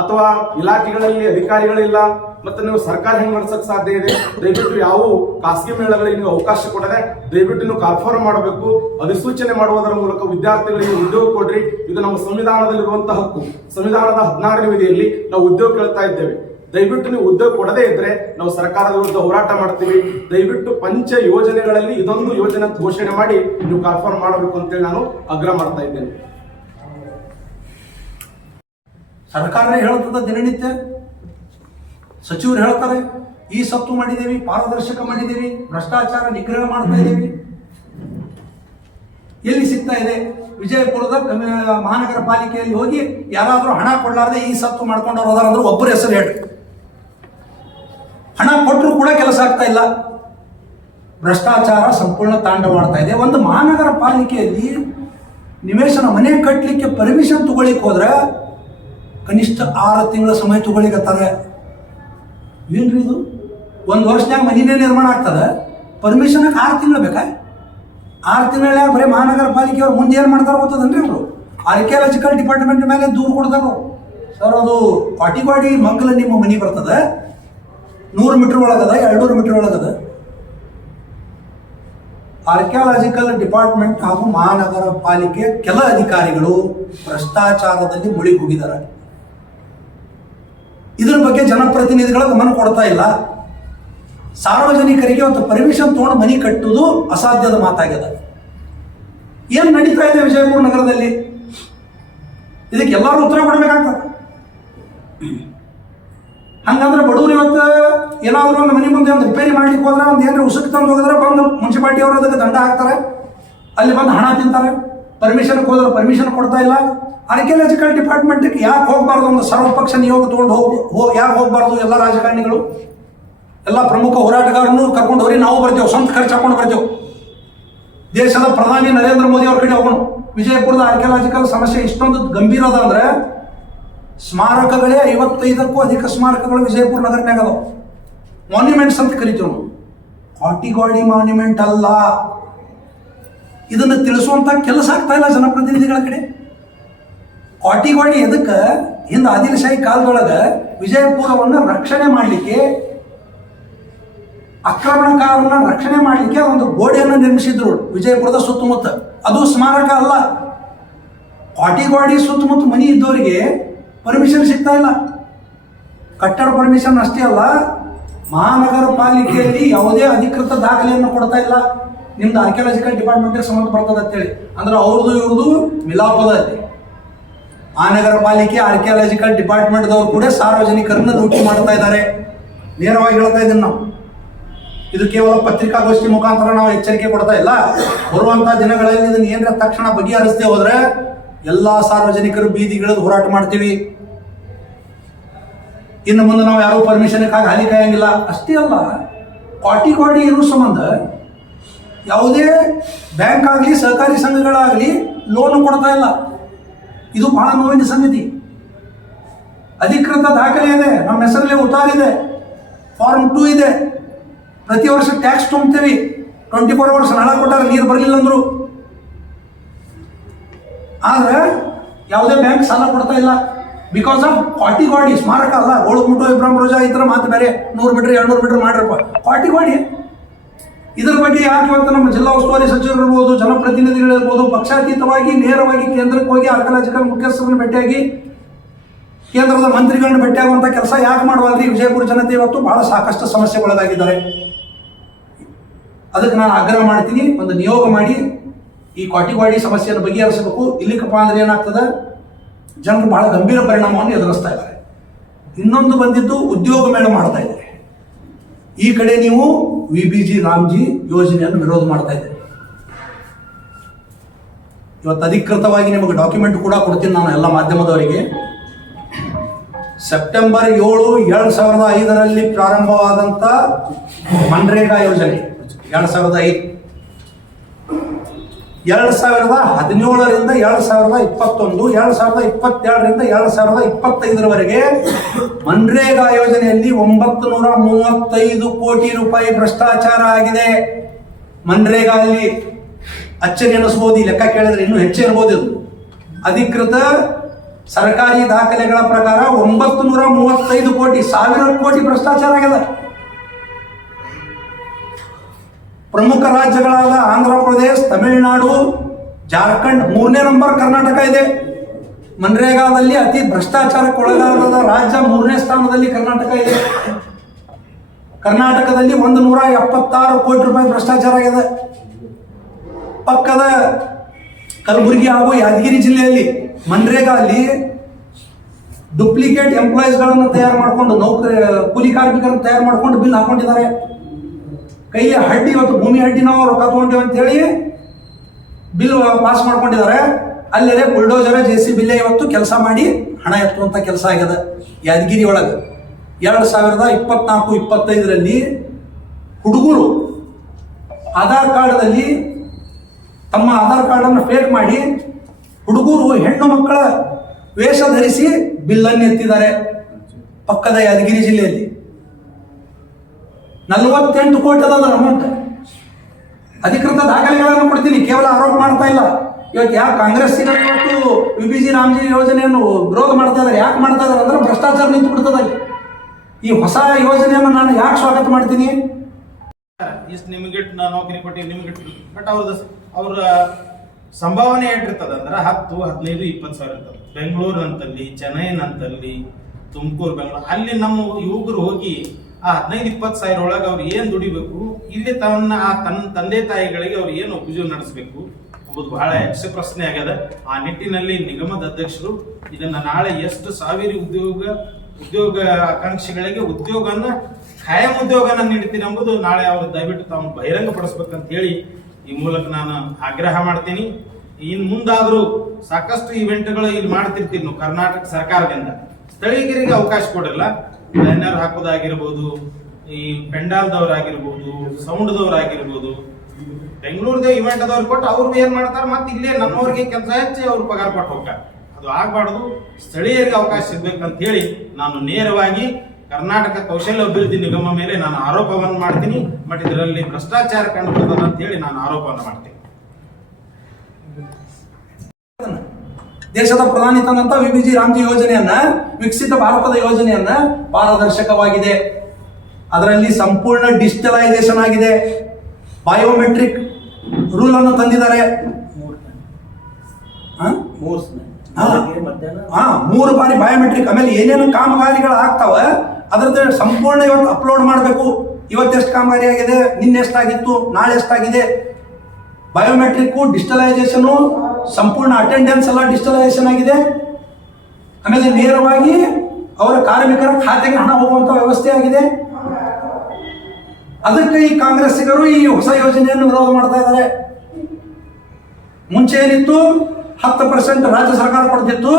ಅಥವಾ ಇಲಾಖೆಗಳಲ್ಲಿ ಅಧಿಕಾರಿಗಳಿಲ್ಲ ಮತ್ತೆ ನೀವು ಸರ್ಕಾರ ಹೆಂಗ್ ನಡ್ಸಕ್ ಸಾಧ್ಯ ಇದೆ? ದಯವಿಟ್ಟು ಯಾವ ಖಾಸಗಿ ಮೇಳಗಳಿಗೆ ನೀವು ಅವಕಾಶ ಕೊಡದೆ ದಯವಿಟ್ಟು ನೀವು ಕನ್ಫರ್ಮ್ ಮಾಡಬೇಕು. ಅಧಿಸೂಚನೆ ಮಾಡುವುದರ ಮೂಲಕ ವಿದ್ಯಾರ್ಥಿಗಳಿಗೆ ಉದ್ಯೋಗ ಕೊಡ್ರಿ. ಇದು ನಮ್ಮ ಸಂವಿಧಾನದಲ್ಲಿರುವಂತಹ ಹಕ್ಕು. ಸಂವಿಧಾನದ ಹದಿನಾರನೇ ವಿಧಿಯಲ್ಲಿ ನಾವು ಉದ್ಯೋಗ ಕೇಳ್ತಾ ಇದ್ದೇವೆ. ದಯವಿಟ್ಟು ನೀವು ಉದ್ಯೋಗ ಕೊಡದೇ ಇದ್ರೆ ನಾವು ಸರ್ಕಾರದ ವಿರುದ್ಧ ಹೋರಾಟ ಮಾಡ್ತೀವಿ. ದಯವಿಟ್ಟು ಪಂಚ ಯೋಜನೆಗಳಲ್ಲಿ ಇದೊಂದು ಯೋಜನೆ ಘೋಷಣೆ ಮಾಡಿ ನೀವು ಕನ್ಫರ್ಮ್ ಮಾಡಬೇಕು ಅಂತೇಳಿ ನಾನು ಆಗ್ರಹ ಮಾಡ್ತಾ ಇದ್ದೇನೆ. ಸರ್ಕಾರ ಹೇಳುತ್ತದೆ ದಿನನಿತ್ಯ. ಸಚಿವರು ಹೇಳ್ತಾರೆ, ಈ ಸತ್ತು ಮಾಡಿದ್ದೀವಿ, ಪಾರದರ್ಶಕ ಮಾಡಿದ್ದೀವಿ ಭ್ರಷ್ಟಾಚಾರ ನಿಗ್ರಹ ಮಾಡ್ತಾ ಇದ್ದೀವಿ. ಎಲ್ಲಿ ಸಿಗ್ತಾ ಇದೆ? ವಿಜಯಪುರದ ಮಹಾನಗರ ಪಾಲಿಕೆಯಲ್ಲಿ ಹೋಗಿ ಯಾರಾದರೂ ಹಣ ಕೊಡಲಾರ್ದೆ ಈ ಸತ್ತು ಮಾಡ್ಕೊಂಡವ್ರು ಅದಾರ ಅಂದ್ರೆ ಒಬ್ಬರ ಹೆಸರು ಹೇಳಿ ಹಣ ಕೊಟ್ಟರು ಕೂಡ ಕೆಲಸ ಆಗ್ತಾ ಇಲ್ಲ. ಭ್ರಷ್ಟಾಚಾರ ಸಂಪೂರ್ಣ ತಾಂಡವಾಡ್ತಾ ಇದೆ. ಒಂದು ಮಹಾನಗರ ಪಾಲಿಕೆಯಲ್ಲಿ ನಿವೇಶನ ಮನೆ ಕಟ್ಟಲಿಕ್ಕೆ ಪರ್ಮಿಷನ್ ತಗೊಳ್ಳಿಕ್ಕೆ ಹೋದ್ರೆ ಕನಿಷ್ಠ ಆರು ತಿಂಗಳ ಸಮಯ ತಗೊಳ್ಳಿಕತ್ತಾರೆ. ಏನ್ರಿ ಇದು? ಒಂದು ವರ್ಷದಾಗ ಮನಿನೇ ನಿರ್ಮಾಣ ಆಗ್ತದೆ? ಪರ್ಮಿಷನ್ಗೆ ಆರು ತಿಂಗಳು ಬೇಕಾ? ಆರು ತಿಂಗಳ ಬರೀ ಮಹಾನಗರ ಪಾಲಿಕೆಯವ್ರು ಮುಂದೆ ಏನು ಮಾಡ್ತಾರೆ ಗೊತ್ತದನ್ರಿ ಅವರು? ಆರ್ಕಿಯಾಲಜಿಕಲ್ ಡಿಪಾರ್ಟ್ಮೆಂಟ್ ಮೇಲೆ ದೂರು ಕೊಡ್ತಾರೆ? ಸರ್ ಅದು ಪಾಟಿಪಾಡಿ ಮಂಗಲ ನಿಮ್ಮ ಮನೆ ಬರ್ತದೆ? ನೂರು ಮೀಟರ್ ಒಳಗದ, ಎರಡ್ನೂರು ಮೀಟರ್ ಒಳಗದ? ಆರ್ಕಿಯಾಲಜಿಕಲ್ ಡಿಪಾರ್ಟ್ಮೆಂಟ್ ಹಾಗೂ ಮಹಾನಗರ ಪಾಲಿಕೆ ಕೆಲ ಅಧಿಕಾರಿಗಳು ಭ್ರಷ್ಟಾಚಾರದಲ್ಲಿ ಮುಳುಗಿ ಹೋಗಿದ್ದಾರೆ. ಇದರ ಬಗ್ಗೆ ಜನಪ್ರತಿನಿಧಿಗಳ ಗಮನ ಕೊಡ್ತಾ ಇಲ್ಲ. ಸಾರ್ವಜನಿಕರಿಗೆ ಒಂದು ಪರ್ಮಿಷನ್ ತೊಗೊಂಡು ಮನೆ ಕಟ್ಟುವುದು ಅಸಾಧ್ಯದ ಮಾತಾಗಿದೆ. ಏನು ನಡೀತಾ ಇದೆ ವಿಜಯಪುರ ನಗರದಲ್ಲಿ? ಇದಕ್ಕೆ ಎಲ್ಲರೂ ಉತ್ತರ ಕೊಡಬೇಕಾಗ್ತದೆ. ಹಂಗಂದ್ರೆ ಬಡವರು ಇವತ್ತು ಏನಾದರೂ ಒಂದು ಮನೆ ಮುಂದೆ ಒಂದು ರಿಪೇರಿ ಮಾಡ್ಲಿಕ್ಕೆ ಹೋದ್ರೆ ಒಂದು ಏನಾರ ಉಸುಕ್ ತಂದು ಹೋಗಿದ್ರೆ ಬಂದು ಮುನ್ಸಿಪಾಲ್ಟಿ ಅವರು ಅದಕ್ಕೆ ದಂಡ ಹಾಕ್ತಾರೆ. ಅಲ್ಲಿ ಬಂದು ಹಣ ತಿಂತಾರೆ. ಪರ್ಮಿಷನ್ ಹೋದ್ರೆ ಪರ್ಮಿಷನ್ ಕೊಡ್ತಾ ಇಲ್ಲ. ಆರ್ಕಿಯಾಲಜಿಕಲ್ ಡಿಪಾರ್ಟ್ಮೆಂಟ್ಗೆ ಯಾಕೆ ಹೋಗಬಾರ್ದು ಒಂದು ಸರ್ವಪಕ್ಷ ನಿಯೋಗ ತೊಗೊಂಡು ಹೋಗಿ, ಹೋ, ಯಾಕೆ ಹೋಗಬಾರ್ದು ಎಲ್ಲ ರಾಜಕಾರಣಿಗಳು? ಎಲ್ಲ ಪ್ರಮುಖ ಹೋರಾಟಗಾರನು ಕರ್ಕೊಂಡು ಹೋಗಿ ನಾವು ಬರ್ತೇವೆ, ಸ್ವಂತ ಖರ್ಚು ಹಾಕೊಂಡು ಬರ್ತೇವೆ. ದೇಶದ ಪ್ರಧಾನಿ ನರೇಂದ್ರ ಮೋದಿ ಅವ್ರ ಕಡೆ ಹೋಗೋಣ. ವಿಜಯಪುರದ ಆರ್ಕಿಯಾಲಜಿಕಲ್ ಸಮಸ್ಯೆ ಇಷ್ಟೊಂದು ಗಂಭೀರ ಅದ ಅಂದ್ರೆ ಸ್ಮಾರಕಗಳೇ ಐವತ್ತೈದಕ್ಕೂ ಅಧಿಕ ಸ್ಮಾರಕಗಳು ವಿಜಯಪುರ ನಗರನಾಗ ಅದಾವ. ಮಾನ್ಯುಮೆಂಟ್ಸ್ ಅಂತ ಕರಿತೀವಿ ನಾವು. ಕಾಟಿಗಾಡಿ ಮಾನ್ಯುಮೆಂಟ್ ಅಲ್ಲ. ಇದನ್ನು ತಿಳಿಸುವಂತ ಕೆಲಸ ಆಗ್ತಾ ಇಲ್ಲ ಜನಪ್ರತಿನಿಧಿಗಳ ಕಡೆ. ಕಾಟಿಗಾಡಿ ಎದಕ್ಕೆ ಹಿಂದೆ ಆದಿಲಶಾಹಿ ಕಾಲದೊಳಗೆ ವಿಜಯಪುರವನ್ನು ರಕ್ಷಣೆ ಮಾಡಲಿಕ್ಕೆ ಆಕ್ರಮಣಕಾರರನ್ನ ರಕ್ಷಣೆ ಮಾಡಲಿಕ್ಕೆ ಒಂದು ಗೋಡೆಯನ್ನು ನಿರ್ಮಿಸಿದ್ರು ವಿಜಯಪುರದ ಸುತ್ತಮುತ್ತ. ಅದು ಸ್ಮಾರಕ ಅಲ್ಲ. ಕಾಟಿಗಾಡಿ ಸುತ್ತಮುತ್ತ ಮನಿ ಇದ್ದವರಿಗೆ ಪರ್ಮಿಷನ್ ಸಿಗ್ತಾ ಇಲ್ಲ. ಕಟ್ಟಡ ಪರ್ಮಿಷನ್ ಅಷ್ಟೇ ಅಲ್ಲ, ಮಹಾನಗರ ಪಾಲಿಕೆಯಲ್ಲಿ ಯಾವುದೇ ಅಧಿಕೃತ ದಾಖಲೆಯನ್ನು ಕೊಡ್ತಾ ಇಲ್ಲ. ನಿಮ್ದು ಆರ್ಕಿಯಾಲಜಿಕಲ್ ಡಿಪಾರ್ಟ್ಮೆಂಟ್ಗೆ ಸಂಬಂಧ ಬರ್ತದೆ ಅಂತೇಳಿ. ಅಂದ್ರೆ ಅವ್ರದ್ದು ಇವ್ರದ್ದು ಮಿಲಾಪದ ಅಲ್ಲಿ. ಮಹಾನಗರ ಪಾಲಿಕೆ ಆರ್ಕಿಯಾಲಜಿಕಲ್ ಡಿಪಾರ್ಟ್ಮೆಂಟ್ದವ್ರು ಕೂಡ ಸಾರ್ವಜನಿಕರನ್ನ ಲೂಟಿ ಮಾಡ್ತಾ ಇದ್ದಾರೆ ನೇರವಾಗಿ ಹೇಳ್ತಾ ಇದ್ದೀನಿ ನಾವು. ಇದು ಕೇವಲ ಪತ್ರಿಕಾಗೋಷ್ಠಿ ಮುಖಾಂತರ ನಾವು ಎಚ್ಚರಿಕೆ ಕೊಡ್ತಾ ಇಲ್ಲ. ಬರುವಂತಹ ದಿನಗಳಲ್ಲಿ ಇದನ್ನ ಏನಾರ ತಕ್ಷಣ ಬಗೆಹರಿಸದೆ ಹೋದ್ರೆ ಎಲ್ಲಾ ಸಾರ್ವಜನಿಕರು ಬೀದಿಗಿಳಿದು ಹೋರಾಟ ಮಾಡ್ತೀವಿ. ಇನ್ನು ಮುಂದೆ ನಾವು ಯಾರು ಪರ್ಮಿಷನ್ ಕಾಯಂಗಿಲ್ಲ. ಅಷ್ಟೇ ಅಲ್ಲ ಕ್ವಾಟಿ ಕ್ವಾಟಿ ಇರೋ ಸಂಬಂಧ ಯಾವುದೇ ಬ್ಯಾಂಕ್ ಆಗಲಿ ಸಹಕಾರಿ ಸಂಘಗಳಾಗಲಿ ಲೋನ್ ಕೊಡ್ತಾ ಇಲ್ಲ. ಇದು ಬಹಳ ನೋವಿನ ಸಂಗತಿ. ಅಧಿಕೃತ ದಾಖಲೆ ಇದೆ, ನಮ್ಮ ಹೆಸರಲ್ಲಿ ಉತ್ತಾರಿದೆ ಫಾರ್ಮ್ ಟೂ ಇದೆ. ಪ್ರತಿ ವರ್ಷ ಟ್ಯಾಕ್ಸ್ ತುಂಬ್ತೀವಿ. ಟ್ವೆಂಟಿ ಫೋರ್ ಅವರ್ಸ್ ಹಣ ಕೊಟ್ಟಾರ, ನೀರು ಬರಲಿಲ್ಲ ಅಂದ್ರು. ಆದ್ರೆ ಯಾವುದೇ ಬ್ಯಾಂಕ್ ಸಾಲ ಕೊಡ್ತಾ ಇಲ್ಲ. ಬಿಕಾಸ್ ಆಫ್ ಕ್ವಾಟಿ ಗಾಡಿ ಸ್ಮಾರಕ ಅಲ್ಲ ಗೋಳು ಮುಟ್ಟು ರೋಜಾ ಇದ್ರೆ ಮಾತು ಬೇರೆ. ನೂರು ಬಿಟ್ರಿ ಎರಡು ನೂರು ಮೀಟರ್ ಮಾಡಿರಪ್ಪ. ಕ್ವಾಟಿ ಗಾಡಿ ಇದರ ಬಗ್ಗೆ ಯಾಕೆ ಇವತ್ತು ನಮ್ಮ ಜಿಲ್ಲಾ ಉಸ್ತುವಾರಿ ಸಚಿವರು ಇರ್ಬೋದು ಜನಪ್ರತಿನಿಧಿಗಳಿರ್ಬೋದು ಪಕ್ಷಾತೀತವಾಗಿ ನೇರವಾಗಿ ಕೇಂದ್ರಕ್ಕೆ ಹೋಗಿ ಆರ್ಕಲಾಜಿಕಲ್ ಮುಖ್ಯಸ್ಥರನ್ನು ಭೇಟಿಯಾಗಿ ಕೇಂದ್ರದ ಮಂತ್ರಿಗಳನ್ನ ಭೇಟಿಯಾಗುವಂಥ ಕೆಲಸ ಯಾಕೆ ಮಾಡುವಲ್ರಿ? ವಿಜಯಪುರ ಜನತೆ ಇವತ್ತು ಬಹಳ ಸಾಕಷ್ಟು ಸಮಸ್ಯೆಗೊಳಗಾಗಿದ್ದಾರೆ. ಅದಕ್ಕೆ ನಾನು ಆಗ್ರಹ ಮಾಡ್ತೀನಿ, ಒಂದು ನಿಯೋಗ ಮಾಡಿ, ಈ ಕಾಟಿವಾಡಿ ಸಮಸ್ಯೆಯನ್ನು ಬಗೆಹರಿಸಬೇಕು. ಇಲ್ಲಿಕಪ್ಪ ಅಂದ್ರೆ ಏನಾಗ್ತದೆ? ಜನರು ಬಹಳ ಗಂಭೀರ ಪರಿಣಾಮವನ್ನು ಎದುರಿಸ್ತಾ ಇದ್ದಾರೆ. ಇನ್ನೊಂದು ಬಂದಿದ್ದು ಉದ್ಯೋಗ ಮೇಳ ಮಾಡ್ತಾ ಇದ್ದಾರೆ. ಈ ಕಡೆ ನೀವು ವಿ ಬಿ ಜಿ ರಾಮ್ಜಿ ಯೋಜನೆಯನ್ನು ವಿರೋಧ ಮಾಡ್ತಾ ಇದೆ ಇವತ್ತು ಅಧಿಕೃತವಾಗಿ ನಿಮಗೆ ಡಾಕ್ಯುಮೆಂಟ್ ಕೂಡ ಕೊಡ್ತೀನಿ ನಾನು ಎಲ್ಲ ಮಾಧ್ಯಮದವರಿಗೆ. ಸೆಪ್ಟೆಂಬರ್ ಏಳು ಎರಡು ಸಾವಿರದ ಐದರಲ್ಲಿ ಪ್ರಾರಂಭವಾದಂಥ ಮನ್ರೇಗಾ ಯೋಜನೆ. ಎರಡು ಸಾವಿರದ ಐದು. ಎರಡು ಸಾವಿರದ ಹದಿನೇಳರಿಂದ ಎರಡು ಸಾವಿರದ ಇಪ್ಪತ್ತೊಂದು, ಎರಡು ಸಾವಿರದ ಇಪ್ಪತ್ತೆರಡರಿಂದ ಎರಡು ಸಾವಿರದ ಇಪ್ಪತ್ತೈದರವರೆಗೆ ಮನ್ರೇಗಾ ಯೋಜನೆಯಲ್ಲಿ ಒಂಬತ್ತು ನೂರ ಮೂವತ್ತೈದು ಕೋಟಿ ರೂಪಾಯಿ ಭ್ರಷ್ಟಾಚಾರ ಆಗಿದೆ. ಮನ್ರೇಗಾ ಅಲ್ಲಿ ಅಚ್ಚರಿ ಎನಿಸಬಹುದು ಈ ಲೆಕ್ಕ ಕೇಳಿದ್ರೆ ಇನ್ನೂ ಹೆಚ್ಚು ಇರಬಹುದು ಇದು. ಅಧಿಕೃತ ಸರ್ಕಾರಿ ದಾಖಲೆಗಳ ಪ್ರಕಾರ ಒಂಬತ್ತು ನೂರ ಮೂವತ್ತೈದು ಕೋಟಿ, ಸಾವಿರ ಕೋಟಿ ಭ್ರಷ್ಟಾಚಾರ ಆಗಿದೆ. ಪ್ರಮುಖ ರಾಜ್ಯಗಳಾದ ಆಂಧ್ರ ಪ್ರದೇಶ್, ತಮಿಳುನಾಡು, ಜಾರ್ಖಂಡ್ ಮೂರನೇ ನಂಬರ್ ಕರ್ನಾಟಕ ಇದೆ. ಮನ್ರೇಗಾದಲ್ಲಿ ಅತಿ ಭ್ರಷ್ಟಾಚಾರಕ್ಕೆ ಒಳಗಾದ ರಾಜ್ಯ ಮೂರನೇ ಸ್ಥಾನದಲ್ಲಿ ಕರ್ನಾಟಕ ಇದೆ. ಕರ್ನಾಟಕದಲ್ಲಿ ಒಂದು ನೂರ ಎಪ್ಪತ್ತಾರು ಕೋಟಿ ರೂಪಾಯಿ ಭ್ರಷ್ಟಾಚಾರ ಆಗಿದೆ. ಪಕ್ಕದ ಕಲಬುರಗಿ ಹಾಗೂ ಯಾದಗಿರಿ ಜಿಲ್ಲೆಯಲ್ಲಿ ಮನ್ರೇಗಾ ಅಲ್ಲಿ ಡುಪ್ಲಿಕೇಟ್ ಎಂಪ್ಲಾಯೀಸ್ಗಳನ್ನು ತಯಾರು ಮಾಡಿಕೊಂಡು ನೌಕರಿ, ಕೂಲಿ ಕಾರ್ಮಿಕರನ್ನು ತಯಾರು ಮಾಡ್ಕೊಂಡು ಬಿಲ್ ಹಾಕೊಂಡಿದ್ದಾರೆ. ಕೈಲಿ ಹಡ್ಡಿ ಇವತ್ತು ಭೂಮಿ ಹಡ್ಡಿ ನಾವು ರೊಕ್ಕ ತಗೊಂಡೇವೆ ಅಂತೇಳಿ ಬಿಲ್ ಪಾಸ್ ಮಾಡ್ಕೊಂಡಿದ್ದಾರೆ. ಅಲ್ಲೇ ಬುಲ್ಡೋಜರ್, ಜೆ ಸಿ ಬಿಲ್ಲೇ ಇವತ್ತು ಕೆಲಸ ಮಾಡಿ ಹಣ ಎತ್ತುವಂತ ಕೆಲಸ ಆಗ್ಯದ ಯಾದಗಿರಿ ಒಳಗೆ. ಎರಡು ಸಾವಿರದ ಇಪ್ಪತ್ನಾಲ್ಕು, ಇಪ್ಪತ್ತೈದರಲ್ಲಿ ಹುಡುಗರು ಆಧಾರ್ ಕಾರ್ಡ್ದಲ್ಲಿ ತಮ್ಮ ಆಧಾರ್ ಕಾರ್ಡನ್ನು ಫೇಕ್ ಮಾಡಿ ಹುಡುಗರು ಹೆಣ್ಣು ಮಕ್ಕಳ ವೇಷ ಧರಿಸಿ ಬಿಲ್ಲನ್ನು ಎತ್ತಿದ್ದಾರೆ ಪಕ್ಕದ ಯಾದಗಿರಿ ಜಿಲ್ಲೆಯಲ್ಲಿ. ನಲವತ್ತೆಂಟು ಕೋಟಿ ಅದ ಅಮೌಂಟ್. ಅಧಿಕೃತ ದಾಖಲೆಗಳನ್ನು ಕೊಡ್ತೀನಿ, ಕೇವಲ ಆರೋಪ ಮಾಡ್ತಾ ಇಲ್ಲ. ಇವತ್ತು ಯಾಕೆ ಕಾಂಗ್ರೆಸ್ಸಿಗರು ಇವತ್ತು? ವಿ ಬಿ ಜಿ ರಾಮ್ಜಿ ಯೋಜನೆಯನ್ನು ವಿರೋಧ ಮಾಡ್ತಾ ಇದ್ದಾರೆ ಯಾಕೆ ಮಾಡ್ತಾ ಇದ್ದಾರೆ ಅಂದ್ರೆ ಭ್ರಷ್ಟಾಚಾರ ನಿಂತು ಬಿಡ್ತದೆ. ಈ ಹೊಸ ಯೋಜನೆಯನ್ನು ನಾನು ಯಾಕೆ ಸ್ವಾಗತ ಮಾಡ್ತೀನಿ? ಇಷ್ಟು ನಿಮಗೆ ನೌಕರಿ ಕೊಟ್ಟಿವಿ ನಿಮಗೆ ಬಟ್ ಅವ್ರದ್ದು ಅವ್ರ ಸಂಭಾವನೆ ಏನಿರ್ತದೆ ಅಂದ್ರೆ ಹತ್ತು, ಹದಿನೈದು, ಇಪ್ಪತ್ತು ಸಾವಿರ ಇರ್ತದೆ. ಬೆಂಗಳೂರು ಅಂತಲ್ಲಿ, ಚೆನ್ನೈನಂತಲ್ಲಿ, ತುಮಕೂರು, ಬೆಂಗಳೂರು, ಅಲ್ಲಿ ನಮ್ಮ ಯುವಕರು ಹೋಗಿ ಆ ಹದಿನೈದು, ಇಪ್ಪತ್ತು ಸಾವಿರ ಒಳಗೆ ಅವ್ರು ಏನ್ ದುಡಿಬೇಕು, ಇಲ್ಲಿ ತನ್ನ ಆ ತನ್ನ ತಂದೆ ತಾಯಿಗಳಿಗೆ ಅವ್ರು ಏನು ಪೂಜೆ ನಡೆಸಬೇಕು ಎಂಬುದು ಬಹಳ ಯಕ್ಷ ಪ್ರಶ್ನೆ ಆಗ್ಯದ. ಆ ನಿಟ್ಟಿನಲ್ಲಿ ನಿಗಮದ ಅಧ್ಯಕ್ಷರು ಇದನ್ನ ನಾಳೆ ಎಷ್ಟು ಸಾವಿರ ಉದ್ಯೋಗ ಉದ್ಯೋಗ ಆಕಾಂಕ್ಷಿಗಳಿಗೆ ಉದ್ಯೋಗನ, ಖಾಯಂ ಉದ್ಯೋಗನ ನೀಡ್ತೀನಿ ಎಂಬುದು ನಾಳೆ ಅವರು ದಯವಿಟ್ಟು ತಾವು ಬಹಿರಂಗ ಪಡಿಸ್ಬೇಕಂತ ಹೇಳಿ ಈ ಮೂಲಕ ನಾನು ಆಗ್ರಹ ಮಾಡ್ತೀನಿ. ಇನ್ ಮುಂದಾದ್ರೂ ಸಾಕಷ್ಟು ಇವೆಂಟ್ಗಳು ಇಲ್ಲಿ ಮಾಡ್ತಿರ್ತೀವಿ ಕರ್ನಾಟಕ ಸರ್ಕಾರದಿಂದ. ಸ್ಥಳೀಯರಿಗೆ ಅವಕಾಶ ಕೊಡಲ್ಲ. ಬ್ಯಾನರ್ ಹಾಕೋದಾಗಿರ್ಬೋದು ಈ ಪೆಂಡಾಲ್ದವ್ರಾಗಿರ್ಬೋದು, ಸೌಂಡ್ದವ್ರಾಗಿರ್ಬೋದು, ಬೆಂಗಳೂರದೇ ಇವೆಂಟ್ ಅದವ್ರು ಕೊಟ್ಟು ಅವ್ರು ಏನ್ ಮಾಡ್ತಾರೆ? ಮತ್ತೆ ಇಲ್ಲೇ ನಮ್ಮವ್ರಿಗೆ ಕೆಲಸ ಹೆಚ್ಚಿ ಅವ್ರು ಪಗಾರ ಕೊಟ್ಟು ಹೋಗ್ತಾರೆ. ಅದು ಆಗ್ಬಾರ್ದು. ಸ್ಥಳೀಯರಿಗೆ ಅವಕಾಶ ಸಿಗ್ಬೇಕಂತ ಹೇಳಿ ನಾನು ನೇರವಾಗಿ ಕರ್ನಾಟಕ ಕೌಶಲ್ಯ ಅಭಿವೃದ್ಧಿ ನಿಗಮ ಮೇಲೆ ನಾನು ಆರೋಪವನ್ನು ಮಾಡ್ತೀನಿ. ಬಟ್ ಇದರಲ್ಲಿ ಭ್ರಷ್ಟಾಚಾರ ಕಂಡು ಅಂತ ಹೇಳಿ ನಾನು ಆರೋಪವನ್ನು ಮಾಡ್ತೀನಿ. ದೇಶದ ಪ್ರಧಾನಿ ತಂದಂತ ವಿ ಬಿ ಜಿ ರಾಮ್ಜಿ ಯೋಜನೆಯನ್ನ, ವಿಕಸಿತ ಭಾರತದ ಯೋಜನೆಯನ್ನ ಪಾರದರ್ಶಕವಾಗಿದೆ. ಅದರಲ್ಲಿ ಸಂಪೂರ್ಣ ಡಿಜಿಟಲೈಸೇಷನ್ ಆಗಿದೆ. ಬಯೋಮೆಟ್ರಿಕ್ ರೂಲ್ ಅನ್ನು ತಂದಿದ್ದಾರೆ. ಮೂರು ಬಾರಿ ಬಯೋಮೆಟ್ರಿಕ್, ಆಮೇಲೆ ಏನೇನು ಕಾಮಗಾರಿಗಳು ಆಗ್ತಾವ, ಅದರದ್ದು ಸಂಪೂರ್ಣ ಇವತ್ತು ಅಪ್ಲೋಡ್ ಮಾಡಬೇಕು. ಇವತ್ತು ಎಷ್ಟು ಕಾಮಗಾರಿ ಆಗಿದೆ, ನಿನ್ನೆ ಎಷ್ಟಾಗಿತ್ತು, ನಾಳೆ ಎಷ್ಟಾಗಿದೆ. ಬಯೋಮೆಟ್ರಿಕ್ ಡಿಜಿಟಲೈಸೇಷನ್ ಸಂಪೂರ್ಣ ಅಟೆಂಡೆನ್ಸ್ ಎಲ್ಲ ಡಿಜಿಟಲೈಸೇಷನ್ ಆಗಿದೆ. ಆಮೇಲೆ ನೇರವಾಗಿ ಅವರ ಕಾರ್ಮಿಕರ ಖಾತೆಗೆ ಹಣ ಹೋಗುವಂತ ವ್ಯವಸ್ಥೆ ಆಗಿದೆ. ಅದಕ್ಕೆ ಈ ಕಾಂಗ್ರೆಸ್ಸಿಗರು ಈ ಹೊಸ ಯೋಜನೆಯನ್ನು ವಿರೋಧ ಮಾಡ್ತಾ ಇದ್ದಾರೆ. ಮುಂಚೆ ಏನಿತ್ತು ಹತ್ತು ಪರ್ಸೆಂಟ್ ರಾಜ್ಯ ಸರ್ಕಾರ ಕೊಡ್ತಿತ್ತು.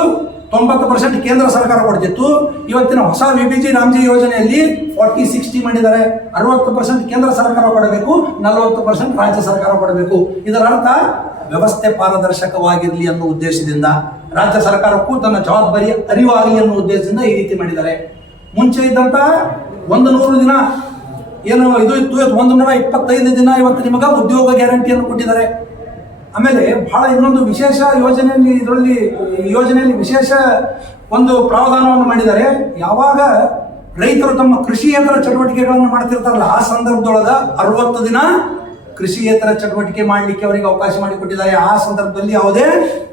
ತೊಂಬತ್ತು ಪರ್ಸೆಂಟ್ ಕೇಂದ್ರ ಸರ್ಕಾರ ಕೊಡ್ತಿತ್ತು. ಇವತ್ತಿನ ಹೊಸ ವಿ ಬಿ ಜಿ ರಾಮ್ಜಿ ಯೋಜನೆಯಲ್ಲಿ ಫಾರ್ಟಿ ಸಿಕ್ಸ್ಟಿ ಮಾಡಿದ್ದಾರೆ. ಅರವತ್ತು ಪರ್ಸೆಂಟ್ ಕೇಂದ್ರ ಸರ್ಕಾರ ಕೊಡಬೇಕು, ನಲವತ್ತು ಪರ್ಸೆಂಟ್ ರಾಜ್ಯ ಸರ್ಕಾರ ಕೊಡಬೇಕು. ಇದರ ಅರ್ಥ ವ್ಯವಸ್ಥೆ ಪಾರದರ್ಶಕವಾಗಿರಲಿ ಅನ್ನೋ ಉದ್ದೇಶದಿಂದ, ರಾಜ್ಯ ಸರ್ಕಾರಕ್ಕೂ ತನ್ನ ಜವಾಬ್ದಾರಿ ಅರಿವಾಗಲಿ ಅನ್ನೋ ಉದ್ದೇಶದಿಂದ ಈ ರೀತಿ ಮಾಡಿದ್ದಾರೆ. ಮುಂಚೆ ಇದ್ದಂತ ಒಂದು ನೂರು ದಿನ, ಏನು ಇದು ಇತ್ತು ಒಂದು ನೂರ ಇಪ್ಪತ್ತೈದು ದಿನ ಇವತ್ತು ನಿಮಗೆ ಉದ್ಯೋಗ ಗ್ಯಾರಂಟಿಯನ್ನು ಕೊಟ್ಟಿದ್ದಾರೆ. ಆಮೇಲೆ ಬಹಳ ಇನ್ನೊಂದು ವಿಶೇಷ ಯೋಜನೆಯಲ್ಲಿ, ಇದರಲ್ಲಿ ಯೋಜನೆಯಲ್ಲಿ ವಿಶೇಷ ಒಂದು ಪ್ರಾವಧಾನವನ್ನು ಮಾಡಿದ್ದಾರೆ. ಯಾವಾಗ ರೈತರು ತಮ್ಮ ಕೃಷಿಯೇತರ ಚಟುವಟಿಕೆಗಳನ್ನು ಮಾಡ್ತಿರ್ತಾರಲ್ಲ, ಆ ಸಂದರ್ಭದೊಳಗ ಅರವತ್ತು ದಿನ ಕೃಷಿಯೇತರ ಚಟುವಟಿಕೆ ಮಾಡಲಿಕ್ಕೆ ಅವರಿಗೆ ಅವಕಾಶ ಮಾಡಿಕೊಟ್ಟಿದ್ದಾರೆ. ಆ ಸಂದರ್ಭದಲ್ಲಿ ಯಾವುದೇ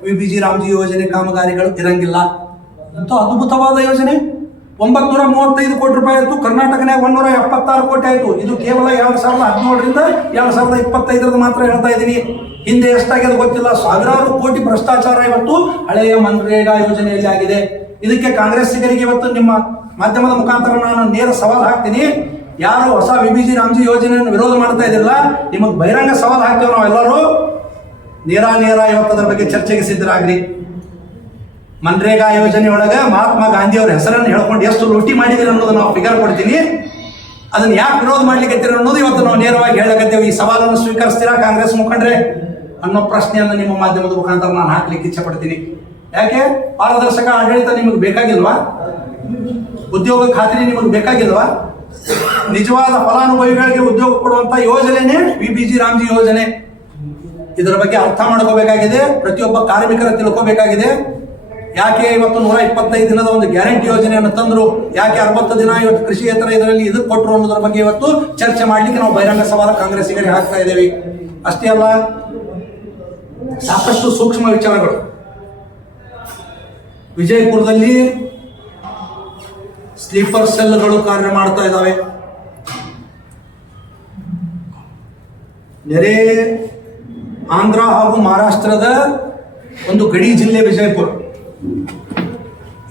ವಿ ಬಿ ಜಿ ರಾಮ್ಜಿ ಯೋಜನೆ ಕಾಮಗಾರಿಗಳು ಇರಂಗಿಲ್ಲ. ಅಂತೂ ಅದ್ಭುತವಾದ ಯೋಜನೆ. ಒಂಬತ್ನೂರ ಮೂವತ್ತೈದು ಕೋಟಿ ರೂಪಾಯಿ ಆಯಿತು. ಕರ್ನಾಟಕನ್ಯಾಗ ಒಂದೂರ ಎಪ್ಪತ್ತಾರು ಕೋಟಿ ಆಯಿತು. ಇದು ಕೇವಲ ಎರಡು ಸಾವಿರದ ಹದಿನೇಳರಿಂದ ಎರಡು ಸಾವಿರದ ಇಪ್ಪತ್ತೈದರದ್ದು ಮಾತ್ರ ಹೇಳ್ತಾ ಇದ್ದೀನಿ. ಹಿಂದೆ ಎಷ್ಟಾಗಿದೆ ಗೊತ್ತಿಲ್ಲ. ಸಾವಿರಾರು ಕೋಟಿ ಭ್ರಷ್ಟಾಚಾರ ಇವತ್ತು ಹಳೆಯ ಮನ್ರೇಗಾ ಯೋಜನೆಯಲ್ಲಿ ಆಗಿದೆ. ಇದಕ್ಕೆ ಕಾಂಗ್ರೆಸ್ಸಿಗರಿಗೆ ಇವತ್ತು ನಿಮ್ಮ ಮಾಧ್ಯಮದ ಮುಖಾಂತರ ನಾನು ನೇರ ಸವಾಲು ಹಾಕ್ತೀನಿ. ಯಾರು ಹೊಸ ವಿ ಬಿ ಜಿ ರಾಮ್ಜಿ ಯೋಜನೆಯನ್ನು ವಿರೋಧ ಮಾಡ್ತಾ ಇದ್ದಿಲ್ಲ ನಿಮಗೆ ಬಹಿರಂಗ ಸವಾಲು ಹಾಕ್ತೇವೆ ನಾವೆಲ್ಲರೂ. ನೇರ ನೇರ ಇವತ್ತು ಅದರ ಬಗ್ಗೆ ಚರ್ಚೆಗೆ ಸಿದ್ಧರಾಗ್ರಿ. ಮನ್ರೇಗಾ ಯೋಜನೆ ಒಳಗೆ ಮಹಾತ್ಮ ಗಾಂಧಿ ಅವ್ರ ಹೆಸರನ್ನು ಹೇಳ್ಕೊಂಡು ಎಷ್ಟು ಲೂಟಿ ಮಾಡಿದಿರಿ ಅನ್ನೋದು ನಾವು ಫಿಗರ್ ಕೊಡ್ತೀನಿ. ಅದನ್ನ ಯಾಕೆ ವಿರೋಧ ಮಾಡ್ಲಿಕ್ಕೆ ಅನ್ನೋದು ಇವತ್ತು ನಾವು ನೇರವಾಗಿ ಹೇಳಕತ್ತೇವೆ ಈ ಸವಾಲನ್ನು ಸ್ವೀಕರಿಸ್ತೀರಾ ಕಾಂಗ್ರೆಸ್ ಮುಖಂಡ್ರೆ? ಅನ್ನೋ ಪ್ರಶ್ನೆಯನ್ನು ನಿಮ್ಮ ಮಾಧ್ಯಮದ ಮುಖಾಂತರ ನಾನು ಹಾಕ್ಲಿಕ್ಕೆ ಇಚ್ಛೆ ಪಡ್ತೀನಿ. ಯಾಕೆ? ಪಾರದರ್ಶಕ ಆಡಳಿತ ನಿಮಗೆ ಬೇಕಾಗಿಲ್ವಾ? ಉದ್ಯೋಗ ಖಾತ್ರಿ ನಿಮಗೆ ಬೇಕಾಗಿಲ್ವಾ? ನಿಜವಾದ ಫಲಾನುಭವಿಗಳಿಗೆ ಉದ್ಯೋಗ ಕೊಡುವಂತ ಯೋಜನೆನೇ ವಿ ರಾಮ್ಜಿ ಯೋಜನೆ. ಇದರ ಬಗ್ಗೆ ಅರ್ಥ ಮಾಡ್ಕೋಬೇಕಾಗಿದೆ, ಪ್ರತಿಯೊಬ್ಬ ಕಾರ್ಮಿಕರ ತಿಳ್ಕೋಬೇಕಾಗಿದೆ. ಯಾಕೆ ಇವತ್ತು ನೂರ ಇಪ್ಪತ್ತೈದು ದಿನದ ಒಂದು ಗ್ಯಾರಂಟಿ ಯೋಜನೆಯನ್ನು ತಂದ್ರು? ಯಾಕೆ ಅರವತ್ತು ದಿನ ಇವತ್ತು ಕೃಷಿಯೇತರ ಇದರಲ್ಲಿ ಇದು ಕೊಟ್ಟರು ಅನ್ನೋದ್ರ ಬಗ್ಗೆ ಇವತ್ತು ಚರ್ಚೆ ಮಾಡ್ಲಿಕ್ಕೆ ನಾವು ಬಹಿರಂಗ ಸವಾಲ ಕಾಂಗ್ರೆಸ್ಸಿಗರಿಗೆ ಹಾಕ್ತಾ ಇದ್ದೇವೆ. ಅಷ್ಟೇ ಅಲ್ಲ, ಸಾಕಷ್ಟು ಸೂಕ್ಷ್ಮ ವಿಚಾರಗಳು. ವಿಜಯಪುರದಲ್ಲಿ ಸ್ಲೀಪರ್ ಸೆಲ್ಗಳು ಕಾರ್ಯ ಮಾಡ್ತಾ ಇದ್ದಾವೆ. ನೆರೆ ಆಂಧ್ರ ಹಾಗೂ ಮಹಾರಾಷ್ಟ್ರದ ಒಂದು ಗಡಿ ಜಿಲ್ಲೆ ವಿಜಯಪುರ.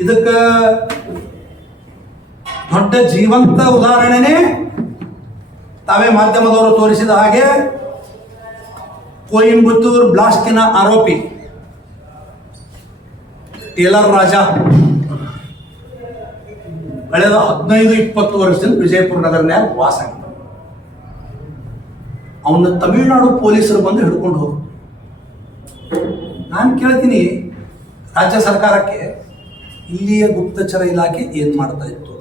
ಇದಕ್ಕ ದೊಡ್ಡ ಜೀವಂತ ಉದಾಹರಣೆನೇ ತಾವೇ ಮಾಧ್ಯಮದವರು ತೋರಿಸಿದ ಹಾಗೆ ಕೊಯಿಂಬತ್ತೂರ್ ಬ್ಲಾಸ್ಟಿನ ಆರೋಪಿ, ಟೇಲರ್ ರಾಜ. ಕಳೆದ ಹದಿನೈದು, ಇಪ್ಪತ್ತು ವರ್ಷದಿಂದ ವಿಜಯಪುರ ನಗರನ್ಯಾಗ ವಾಸ ಅವನ್ನ ತಮಿಳುನಾಡು ಪೊಲೀಸರು ಬಂದು ಹಿಡ್ಕೊಂಡು ಹೋದ್ರು. ನಾನು ಕೇಳ್ತೀನಿ, ರಾಜ್ಯ ಸರ್ಕಾರಕ್ಕೆ ಇಲ್ಲಿಯ ಗುಪ್ತಚರ ಇಲಾಖೆ ಏನ್ ಮಾಡ್ತಾ ಇತ್ತು?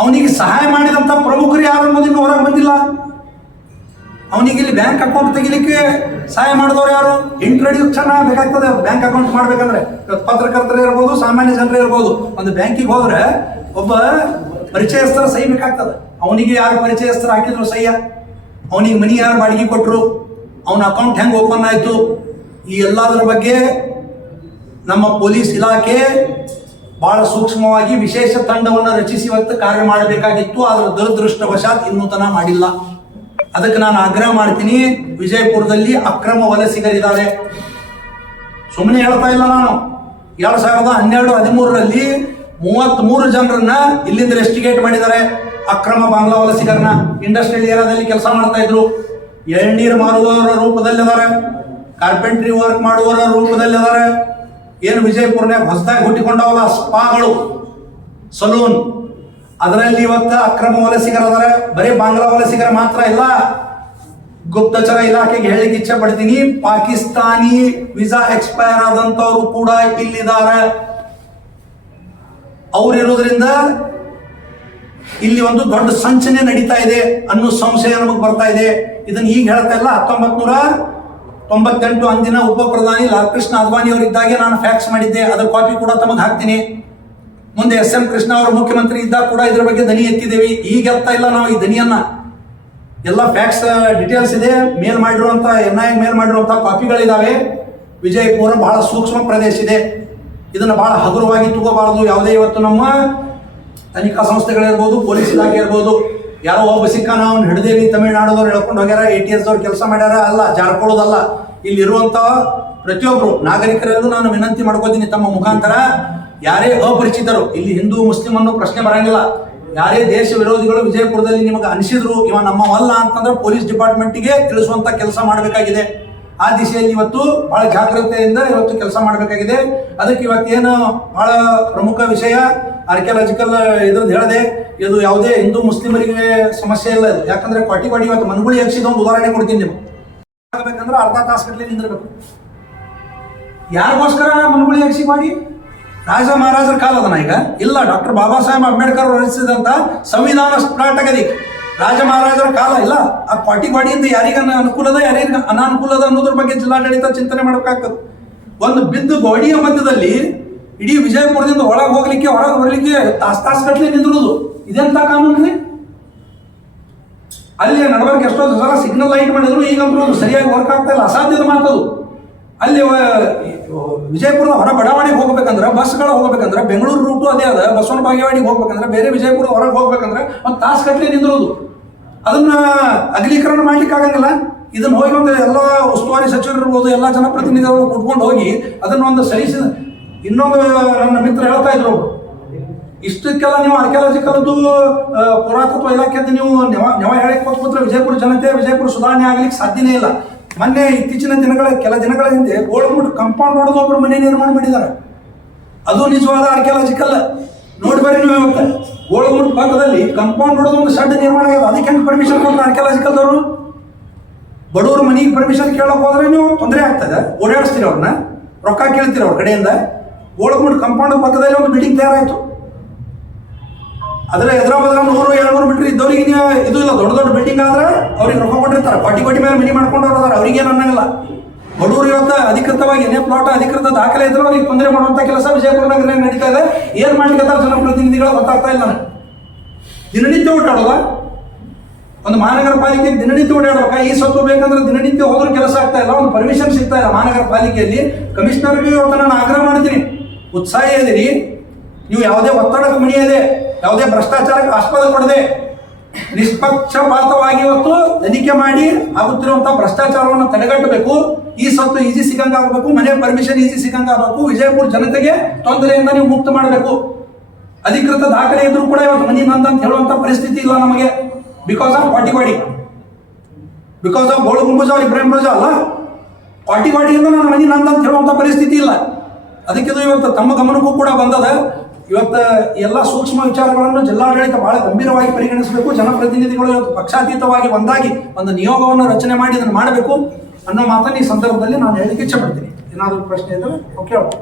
ಅವನಿಗೆ ಸಹಾಯ ಮಾಡಿದಂತ ಪ್ರಮುಖರು ಯಾರು ಅನ್ನೋದು ಇನ್ನೂ ಹೊರಗೆ ಬಂದಿಲ್ಲ. ಅವನಿಗೆ ಇಲ್ಲಿ ಬ್ಯಾಂಕ್ ಅಕೌಂಟ್ ತೆಗಿಲಿಕ್ಕೆ ಸಹಾಯ ಮಾಡಿದವರು ಯಾರು? ಇಂಟ್ರೊಡ್ಯೂಕ್ಷನ್ ಬೇಕಾಗ್ತದೆ. ಬ್ಯಾಂಕ್ ಅಕೌಂಟ್ ಮಾಡ್ಬೇಕಂದ್ರೆ. ಪತ್ರಕರ್ತರ ಪತ್ರಕರ್ತರು ಇರ್ಬೋದು, ಸಾಮಾನ್ಯ ಜನರು ಇರ್ಬೋದು. ಒಂದು ಬ್ಯಾಂಕಿಗೆ ಹೋದ್ರೆ ಒಬ್ಬ ಪರಿಚಯಸ್ಥರ ಸಹಿ ಬೇಕಾಗ್ತದೆ. ಅವನಿಗೆ ಯಾರು ಪರಿಚಯಸ್ಥರ ಹಾಕಿದ್ರು ಸಹ್ಯ? ಅವನಿಗೆ ಮನಿ ಯಾರು ಬಾಡಿಗೆ ಕೊಟ್ಟರು ಅವನ ಅಕೌಂಟ್ ಹೆಂಗೆ ಓಪನ್ ಆಯಿತು? ಈ ಎಲ್ಲದರ ಬಗ್ಗೆ ನಮ್ಮ ಪೊಲೀಸ್ ಇಲಾಖೆ ಬಹಳ ಸೂಕ್ಷ್ಮವಾಗಿ ವಿಶೇಷ ತಂಡವನ್ನು ರಚಿಸಿ ಇವತ್ತು ಕಾರ್ಯ ಮಾಡಬೇಕಾಗಿತ್ತು, ಆದರೆ ದುರದೃಷ್ಟವಶಾತ್ ಇನ್ನೂ ತನ ಮಾಡಿಲ್ಲ. ಅದಕ್ಕೆ ನಾನು ಆಗ್ರಹ ಮಾಡ್ತೀನಿ, ವಿಜಯಪುರದಲ್ಲಿ ಅಕ್ರಮ ವಲಸಿಗರಿದ್ದಾರೆ. ಸುಮ್ಮನೆ ಹೇಳ್ತಾ ಇಲ್ಲ ನಾನು. ಎರಡ್ ಸಾವಿರದ ಹನ್ನೆರಡು, ಹದಿಮೂರರಲ್ಲಿ ಮೂವತ್ತ್ ಮೂರು ಜನರನ್ನ ಇಲ್ಲಿಂದ ರೆಸ್ಟಿಗೇಟ್ ಮಾಡಿದ್ದಾರೆ. ಅಕ್ರಮ ಬಾಂಗ್ಲಾ ವಲಸಿಗರನ್ನ. ಇಂಡಸ್ಟ್ರಿಯಲ್ ಏರಿಯಾದಲ್ಲಿ ಕೆಲಸ ಮಾಡ್ತಾ ಇದ್ರು. ಎಳ್ನೀರು ಮಾರುವವರ ರೂಪದಲ್ಲಿದ್ದಾರೆ. ಕಾರ್ಪೆಂಟ್ರಿ ವರ್ಕ್ ಮಾಡುವವರ ರೂಪದಲ್ಲಿ ರೂಪದಲ್ಲಿದ್ದಾರೆ. ಏನು ವಿಜಯಪುರನ್ಯಾಗ ಹೊಸದಾಗಿ ಹುಟ್ಟಿಕೊಂಡವಲ್ಲ ಸ್ಪಾಗಳು? ಸಲೂನ್. ಅದರಲ್ಲಿ ಇವತ್ತು ಅಕ್ರಮ ಅದರ ಬರೀ ಬಾಂಗ್ಲಾ ವಲಸಿಗರ ಮಾತ್ರ ಇಲ್ಲ. ಗುಪ್ತಚರ ಇಲಾಖೆಗೆ ಹೇಳಿಕ್ಕೆ ಇಚ್ಛೆ ಪಡ್ತೀನಿ. ಪಾಕಿಸ್ತಾನಿ ವಿಸಾ ಎಕ್ಸ್ಪೈರ್ ಆದಂತವರು ಕೂಡ ಇಲ್ಲಿದ್ದಾರೆ. ಅವರಿರೋದ್ರಿಂದ ಇಲ್ಲಿ ಒಂದು ದೊಡ್ಡ ಸಂಚನೆ ನಡೀತಾ ಇದೆ ಅನ್ನೋ ಸಂಶಯ ನಮಗೆ ಬರ್ತಾ ಇದೆ. ಇದನ್ನ ಈಗ ಹೇಳ್ತಾ ಇಲ್ಲ. ಹತ್ತೊಂಬತ್ ನೂರ ತೊಂಬತ್ತೆಂಟು ಅಂದಿನ ಉಪ ಪ್ರಧಾನಿ ಲಾಲ್ ಕೃಷ್ಣ ಅದ್ವಾನಿ ಅವರಿದ್ದಾಗೆ ನಾನು ಫ್ಯಾಕ್ಸ್ ಮಾಡಿದ್ದೆ. ಅದರ ಕಾಪಿ ಕೂಡ ತಮಗೆ ಹಾಕ್ತೀನಿ. ಮುಂದೆ ಎಸ್ ಎಂ ಕೃಷ್ಣ ಅವರು ಮುಖ್ಯಮಂತ್ರಿ ಇದ್ದಾಗ ಕೂಡ ಇದ್ರ ಬಗ್ಗೆ ದನಿ ಎತ್ತಿದ್ದೇವೆ. ಈಗ ಎತ್ತಾ ಇಲ್ಲ ನಾವು ಈ ದನಿಯನ್ನ. ಎಲ್ಲ ಫ್ಯಾಕ್ಸ್ ಡೀಟೇಲ್ಸ್ ಇದೆ. ಮೇಲ್ ಮಾಡಿರುವಂತ ಎನ್ ಐ ಮೇಲ್ ಮಾಡಿರುವಂತಹ ಕಾಪಿಗಳಿದ್ದಾವೆ ವಿಜಯಪುರ ಬಹಳ ಸೂಕ್ಷ್ಮ ಪ್ರದೇಶ ಇದೆ. ಇದನ್ನು ಬಹಳ ಹಗುರವಾಗಿ ತಗೋಬಾರದು. ಯಾವುದೇ ಇವತ್ತು ನಮ್ಮ ತನಿಖಾ ಸಂಸ್ಥೆಗಳಿರ್ಬೋದು, ಪೊಲೀಸ್ ಇಲಾಖೆ ಇರ್ಬೋದು. ಯಾರೋ ಒಬ್ಬ ಸಿಕ್ಕ ನಾವು ಹಿಡಿದೇವಿ ತಮಿಳ್ನಾಡದವ್ರು ಹೇಳ್ಕೊಂಡು ಹೋಗ್ಯಾರ ಎ ಟಿ ಎಸ್ ಅವ್ರು ಕೆಲಸ ಮಾಡ್ಯಾರ, ಅಲ್ಲ, ಜಾರ್ಕೊಳ್ಳೋದಲ್ಲ. ಇಲ್ಲಿರುವಂತ ಪ್ರತಿಯೊಬ್ಬರು ನಾಗರಿಕರಲ್ಲೂ ನಾನು ವಿನಂತಿ ಮಾಡ್ಕೋತೀನಿ ತಮ್ಮ ಮುಖಾಂತರ. ಯಾರೇ ಅಪರಿಚಿತರು, ಇಲ್ಲಿ ಹಿಂದೂ ಮುಸ್ಲಿಂ ಅನ್ನೋ ಪ್ರಶ್ನೆ ಬರಂಗಿಲ್ಲ. ಯಾರೇ ದೇಶ ವಿರೋಧಿಗಳು ವಿಜಯಪುರದಲ್ಲಿ ನಿಮಗೆ ಅನಿಸಿದ್ರು, ಇವ ನಮ್ಮವಲ್ಲ ಅಂತಂದ್ರೆ ಪೊಲೀಸ್ ಡಿಪಾರ್ಟ್ಮೆಂಟ್ಗೆ ತಿಳಿಸುವಂತ ಕೆಲಸ ಮಾಡಬೇಕಾಗಿದೆ. ಆ ದಿಶೆಯಲ್ಲಿ ಇವತ್ತು ಬಹಳ ಜಾಗ್ರತೆಯಿಂದ ಇವತ್ತು ಕೆಲಸ ಮಾಡಬೇಕಾಗಿದೆ. ಅದಕ್ಕೆ ಇವತ್ತೇನು ಬಹಳ ಪ್ರಮುಖ ವಿಷಯ ಆರ್ಕಿಯಾಲಜಿಕಲ್ ಇದ್ರದ್ದು ಹೇಳಿದೆ ಇದು ಯಾವುದೇ ಹಿಂದೂ ಮುಸ್ಲಿಮರಿಗೆ ಸಮಸ್ಯೆ ಇಲ್ಲ ಇದು. ಯಾಕಂದ್ರೆ ಕ್ವಾಟಿವಾಡಿ ಇವತ್ತು ಮನುಗುಳಿ ಹಚ್ಚಿದ ಒಂದು ಉದಾಹರಣೆ ಕೊಡ್ತೀನಿ ನೀವು ಆಗಬೇಕಂದ್ರೆ ಅರ್ಧ ತಾಸು ಗಟ್ಟಲೆ ನಿಂದಿರ್ಬೇಕು. ಯಾರಿಗೋಸ್ಕರ ಮನುಗುಳಿ ಹಚ್ಚಿ ಮಾಡಿ? ರಾಜ ಮಹಾರಾಜರ ಕಾಲ ಅದನ್ನ ಈಗ. ಇಲ್ಲ, ಡಾಕ್ಟರ್ ಬಾಬಾ ಸಾಹೇಬ್ ಅಂಬೇಡ್ಕರ್ ರಚಿಸಿದಂತ ಸಂವಿಧಾನ ಸ್ಫಾಟಕದಿ ರಾಜ ಮಹಾರಾಜರ ಕಾಲ ಇಲ್ಲ. ಆ ಕ್ವಾಟಿವಾಡಿಯಿಂದ ಯಾರಿಗ ಅನುಕೂಲ ಅದ ಯಾರಿಗ ಅನಾನುಕೂಲ ಅದ ಅನ್ನೋದ್ರ ಬಗ್ಗೆ ಜಿಲ್ಲಾಡಳಿತ ಚಿಂತನೆ ಮಾಡಬೇಕಾಗ್ತದೆ. ಒಂದು ಬಿದ್ದು ಗೋಡಿಯ ಮಧ್ಯದಲ್ಲಿ ಇಡೀ ವಿಜಯಪುರದಿಂದ ಒಳಗೆ ಹೋಗ್ಲಿಕ್ಕೆ, ಹೊರಗೆ ಬರಲಿಕ್ಕೆ ತಾಸ್ ತಾಸ್ ಗಟ್ಟಲೆ ನಿಂದಿರುವುದು. ಇದೆಂತ ಕಾನೂನು ರೀ ಅಲ್ಲಿ ನಡಬರ್ಕ್ ಎಷ್ಟೋ ಸಲ ಸಿಗ್ನಲ್ ಲೈಟ್ ಮಾಡಿದ್ರು, ಈಗಂತೂ ಅದು ಸರಿಯಾಗಿ ವರ್ಕ್ ಆಗ್ತಾ ಇಲ್ಲ. ಅಸಾಧ್ಯದ ಮಾತದು. ಅಲ್ಲಿ ವಿಜಯಪುರದ ಹೊರ ಬಡಾವಣೆಗೆ ಹೋಗ್ಬೇಕಂದ್ರೆ, ಬಸ್ಗಳ ಹೋಗ್ಬೇಕಂದ್ರೆ, ಬೆಂಗಳೂರು ರೂಟು ಅದೇ ಅದ. ಬಸವನ ಬಾಗೇವಾಡಿಗೆ ಹೋಗ್ಬೇಕಂದ್ರೆ, ಬೇರೆ ವಿಜಯಪುರ ಹೊರಗೆ ಹೋಗ್ಬೇಕಂದ್ರೆ ಒಂದು ತಾಸು ಕಟ್ಲೆ ನಿಂದಿರೋದು. ಅದನ್ನ ಅಗಲೀಕರಣ ಮಾಡ್ಲಿಕ್ಕೆ ಆಗಂಗಿಲ್ಲ. ಇದನ್ನ ಹೋಗಿ ಒಂದು ಎಲ್ಲ ಉಸ್ತುವಾರಿ ಸಚಿವರು ಇರ್ಬೋದು, ಎಲ್ಲ ಜನಪ್ರತಿನಿಧಿಗಳು ಕುಟ್ಕೊಂಡು ಹೋಗಿ ಅದನ್ನ ಒಂದು ಸರಿಸಿ ಇನ್ನೊಂದು ನನ್ನ ಮಿತ್ರ ಹೇಳ್ತಾ ಇದ್ರು. ಇಷ್ಟಕ್ಕೆಲ್ಲ ನೀವು ಆರ್ಕಿಯಾಲಜಿಕಲ್ದು ಪುರಾತತ್ವ ಇಲಾಖೆದ್ದು ನೀವು ನೆವ ನೆವ ಹೇಳಕ್ಕೆ ಹೋಗ್ಬಿಟ್ರೆ ವಿಜಯಪುರ ಜನತೆ, ವಿಜಯಪುರ ಸುಧಾರಣೆ ಆಗ್ಲಿಕ್ಕೆ ಸಾಧ್ಯನೇ ಇಲ್ಲ. ಮೊನ್ನೆ ಇತ್ತೀಚಿನ ದಿನಗಳ, ಕೆಲ ದಿನಗಳ ಹಿಂದೆ ಗೋಳಗುಂಟ್ ಕಂಪೌಂಡ್ ಹೊಡೆದು ಒಬ್ಬರು ಮನೆ ನಿರ್ಮಾಣ ಮಾಡಿದ್ದಾರೆ. ಅದು ನಿಜವಾದ ಆರ್ಕಿಯಾಲಜಿಕಲ್ ನೋಡಿ ಬರ್ರಿ ನೀವು ಇವತ್ತು. ಪಕ್ಕದಲ್ಲಿ ಭಾಗದಲ್ಲಿ ಕಂಪೌಂಡ್ ಹೊಡೆದು ಒಂದು ಶೆಡ್ ನಿರ್ಮಾಣ ಆಗಿದೆ ಅದಕ್ಕೆ ಹೆಂಗೆ ಪರ್ಮಿಷನ್ ಕೊಟ್ಟರು ಆರ್ಕಿಯಾಲಜಿಕಲ್ದವರು ಬಡವ್ರ ಮನೆಗೆ ಪರ್ಮಿಷನ್ ಕೇಳಕ್ ಹೋದ್ರೆ ನೀವು ತೊಂದರೆ ಆಗ್ತದೆ. ಓಡಾಡಿಸ್ತೀರಿ ಅವ್ರನ್ನ. ರೊಕ್ಕ ಕೇಳ್ತೀರಿ ಅವ್ರ ಕಡೆಯಿಂದ. ಗೋಳಗುಂಡ್ ಕಂಪೌಂಡ್ ಪಕ್ಕದಲ್ಲಿ ಒಂದು ಬಿಲ್ಡಿಂಗ್ ತಯಾರಾಯ್ತು. ಅದ್ರ ಎದುರ ಬದಲ ನೂರು ಏಳ್ನೂರು ಮೀಟರ್ ಇದ್ದವ್ರಿಗೆ ನೀವು ಇದು ಇಲ್ಲ, ದೊಡ್ಡ ದೊಡ್ಡ ಬಿಲ್ಡಿಂಗ್ ಆದ್ರೆ ಅವ್ರಿಗೆ ರೊಕ್ಕ ಕೊಟ್ಟಿರ್ತಾರೆ. ಕೋಟಿ ಕೋಟಿ ಮೇಲೆ ಮನಿ ಮಾಡ್ಕೊಂಡವ್ರು ಅದಾರ ಅವ್ರಿಗೇನು ಅನ್ನಂಗಿಲ್ಲ. ಬಡವರು ಇವತ್ತು ಅಧಿಕೃತವಾಗಿ ಏನೇ ಪ್ಲಾಟ್, ಅಧಿಕೃತ ದಾಖಲೆ ಇದ್ರೆ ಅವ್ರಿಗೆ ತೊಂದರೆ ಮಾಡುವಂತ ಕೆಲಸ ವಿಜಯಪುರ ನಗರ ನಡೀತಾ ಇದೆ. ಏನ್ ಮಾಡ್ಲಿಕ್ಕೆ ಜನಪ್ರತಿನಿಧಿಗಳು ಗೊತ್ತಾಗ್ತಾ ಇಲ್ಲ ದಿನನಿತ್ಯ ಓಡಾಡೋದ ಒಂದು ಮಹಾನಗರ ಪಾಲಿಕೆ ದಿನನಿತ್ಯ ಓಡಾಡ್ಬೇಕಾ? ಈ ಸ್ವತ್ತು ಬೇಕಂದ್ರೆ ದಿನನಿತ್ಯ ಹೋದ್ರೂ ಕೆಲಸ ಆಗ್ತಾ ಇಲ್ಲ, ಒಂದು ಪರ್ಮಿಷನ್ ಸಿಗ್ತಾ ಇಲ್ಲ ಮಹಾನಗರ ಪಾಲಿಕೆಯಲ್ಲಿ. ಕಮಿಷನರ್ಗೆ ಇವತ್ತು ನಾನು ಆಗ್ರಹ ಮಾಡ್ತೀನಿ. ಉತ್ಸಾಹ ಇದೀರಿ ನೀವು ಯಾವುದೇ ಒತ್ತಡಕ್ಕೆ ಮಣಿಯದೆ, ಯಾವುದೇ ಭ್ರಷ್ಟಾಚಾರಕ್ಕೆ ಆಸ್ಪದ ಕೊಡದೆ, ನಿಷ್ಪಕ್ಷಪಾತವಾಗಿ ಇವತ್ತು ತನಿಖೆ ಮಾಡಿ ಆಗುತ್ತಿರುವಂತಹ ಭ್ರಷ್ಟಾಚಾರವನ್ನು ತಡೆಗಟ್ಟಬೇಕು. ಈ ಸತ್ತು ಈಜಿ ಸಿಗಂಗ ಆಗಬೇಕು, ಮನೆ ಪರ್ಮಿಷನ್ ಈಜಿ ಸಿಗಂಗ ಆಗಬೇಕು. ವಿಜಯಪುರ ಜನತೆಗೆ ತೊಂದರೆಯಿಂದ ನೀವು ಮುಕ್ತ ಮಾಡಬೇಕು. ಅಧಿಕೃತ ದಾಖಲೆ ಇದ್ರೂ ಕೂಡ ಇವತ್ತು ಮನಿ ನಂದ ಅಂತ ಹೇಳುವಂತ ಪರಿಸ್ಥಿತಿ ಇಲ್ಲ ನಮಗೆ. ಬಿಕಾಸ್ ಆಫ್ ಪಾಟಿವಾಡಿ. ಬಿಕಾಸ್ ಆಫ್ ಗೋಳು ಗುಂಬುಜ ಇಬ್ರಾಹಿಂ ರೋಜಾ ಅಲ್ಲ? ಪಾಟಿವಾಡಿಯಿಂದ ನಾನು ಮನಿ ನಂದ ಅಂತ ಹೇಳುವಂತ ಪರಿಸ್ಥಿತಿ ಇಲ್ಲ. ಅದಕ್ಕೆ ಇವತ್ತು ತಮ್ಮ ಗಮನಕ್ಕೂ ಕೂಡ ಬಂದದ. ಇವತ್ತು ಎಲ್ಲ ಸೂಕ್ಷ್ಮ ವಿಚಾರಗಳನ್ನು ಜಿಲ್ಲಾಡಳಿತ ಬಹಳ ಗಂಭೀರವಾಗಿ ಪರಿಗಣಿಸಬೇಕು. ಜನಪ್ರತಿನಿಧಿಗಳು ಇವತ್ತು ಪಕ್ಷಾತೀತವಾಗಿ ಒಂದಾಗಿ ಒಂದು ನಿಯೋಗವನ್ನು ರಚನೆ ಮಾಡಿ ಇದನ್ನು ಮಾಡಬೇಕು ಅನ್ನೋ ಮಾತನ್ನು ಈ ಸಂದರ್ಭದಲ್ಲಿ ನಾನು ಹೇಳಲಿಕ್ಕೆ ಇಚ್ಛೆ ಪಡ್ತೀನಿ ಏನಾದರೂ ಪ್ರಶ್ನೆ ಇದ್ದರೆ ಕೇಳ್ಬೋದು.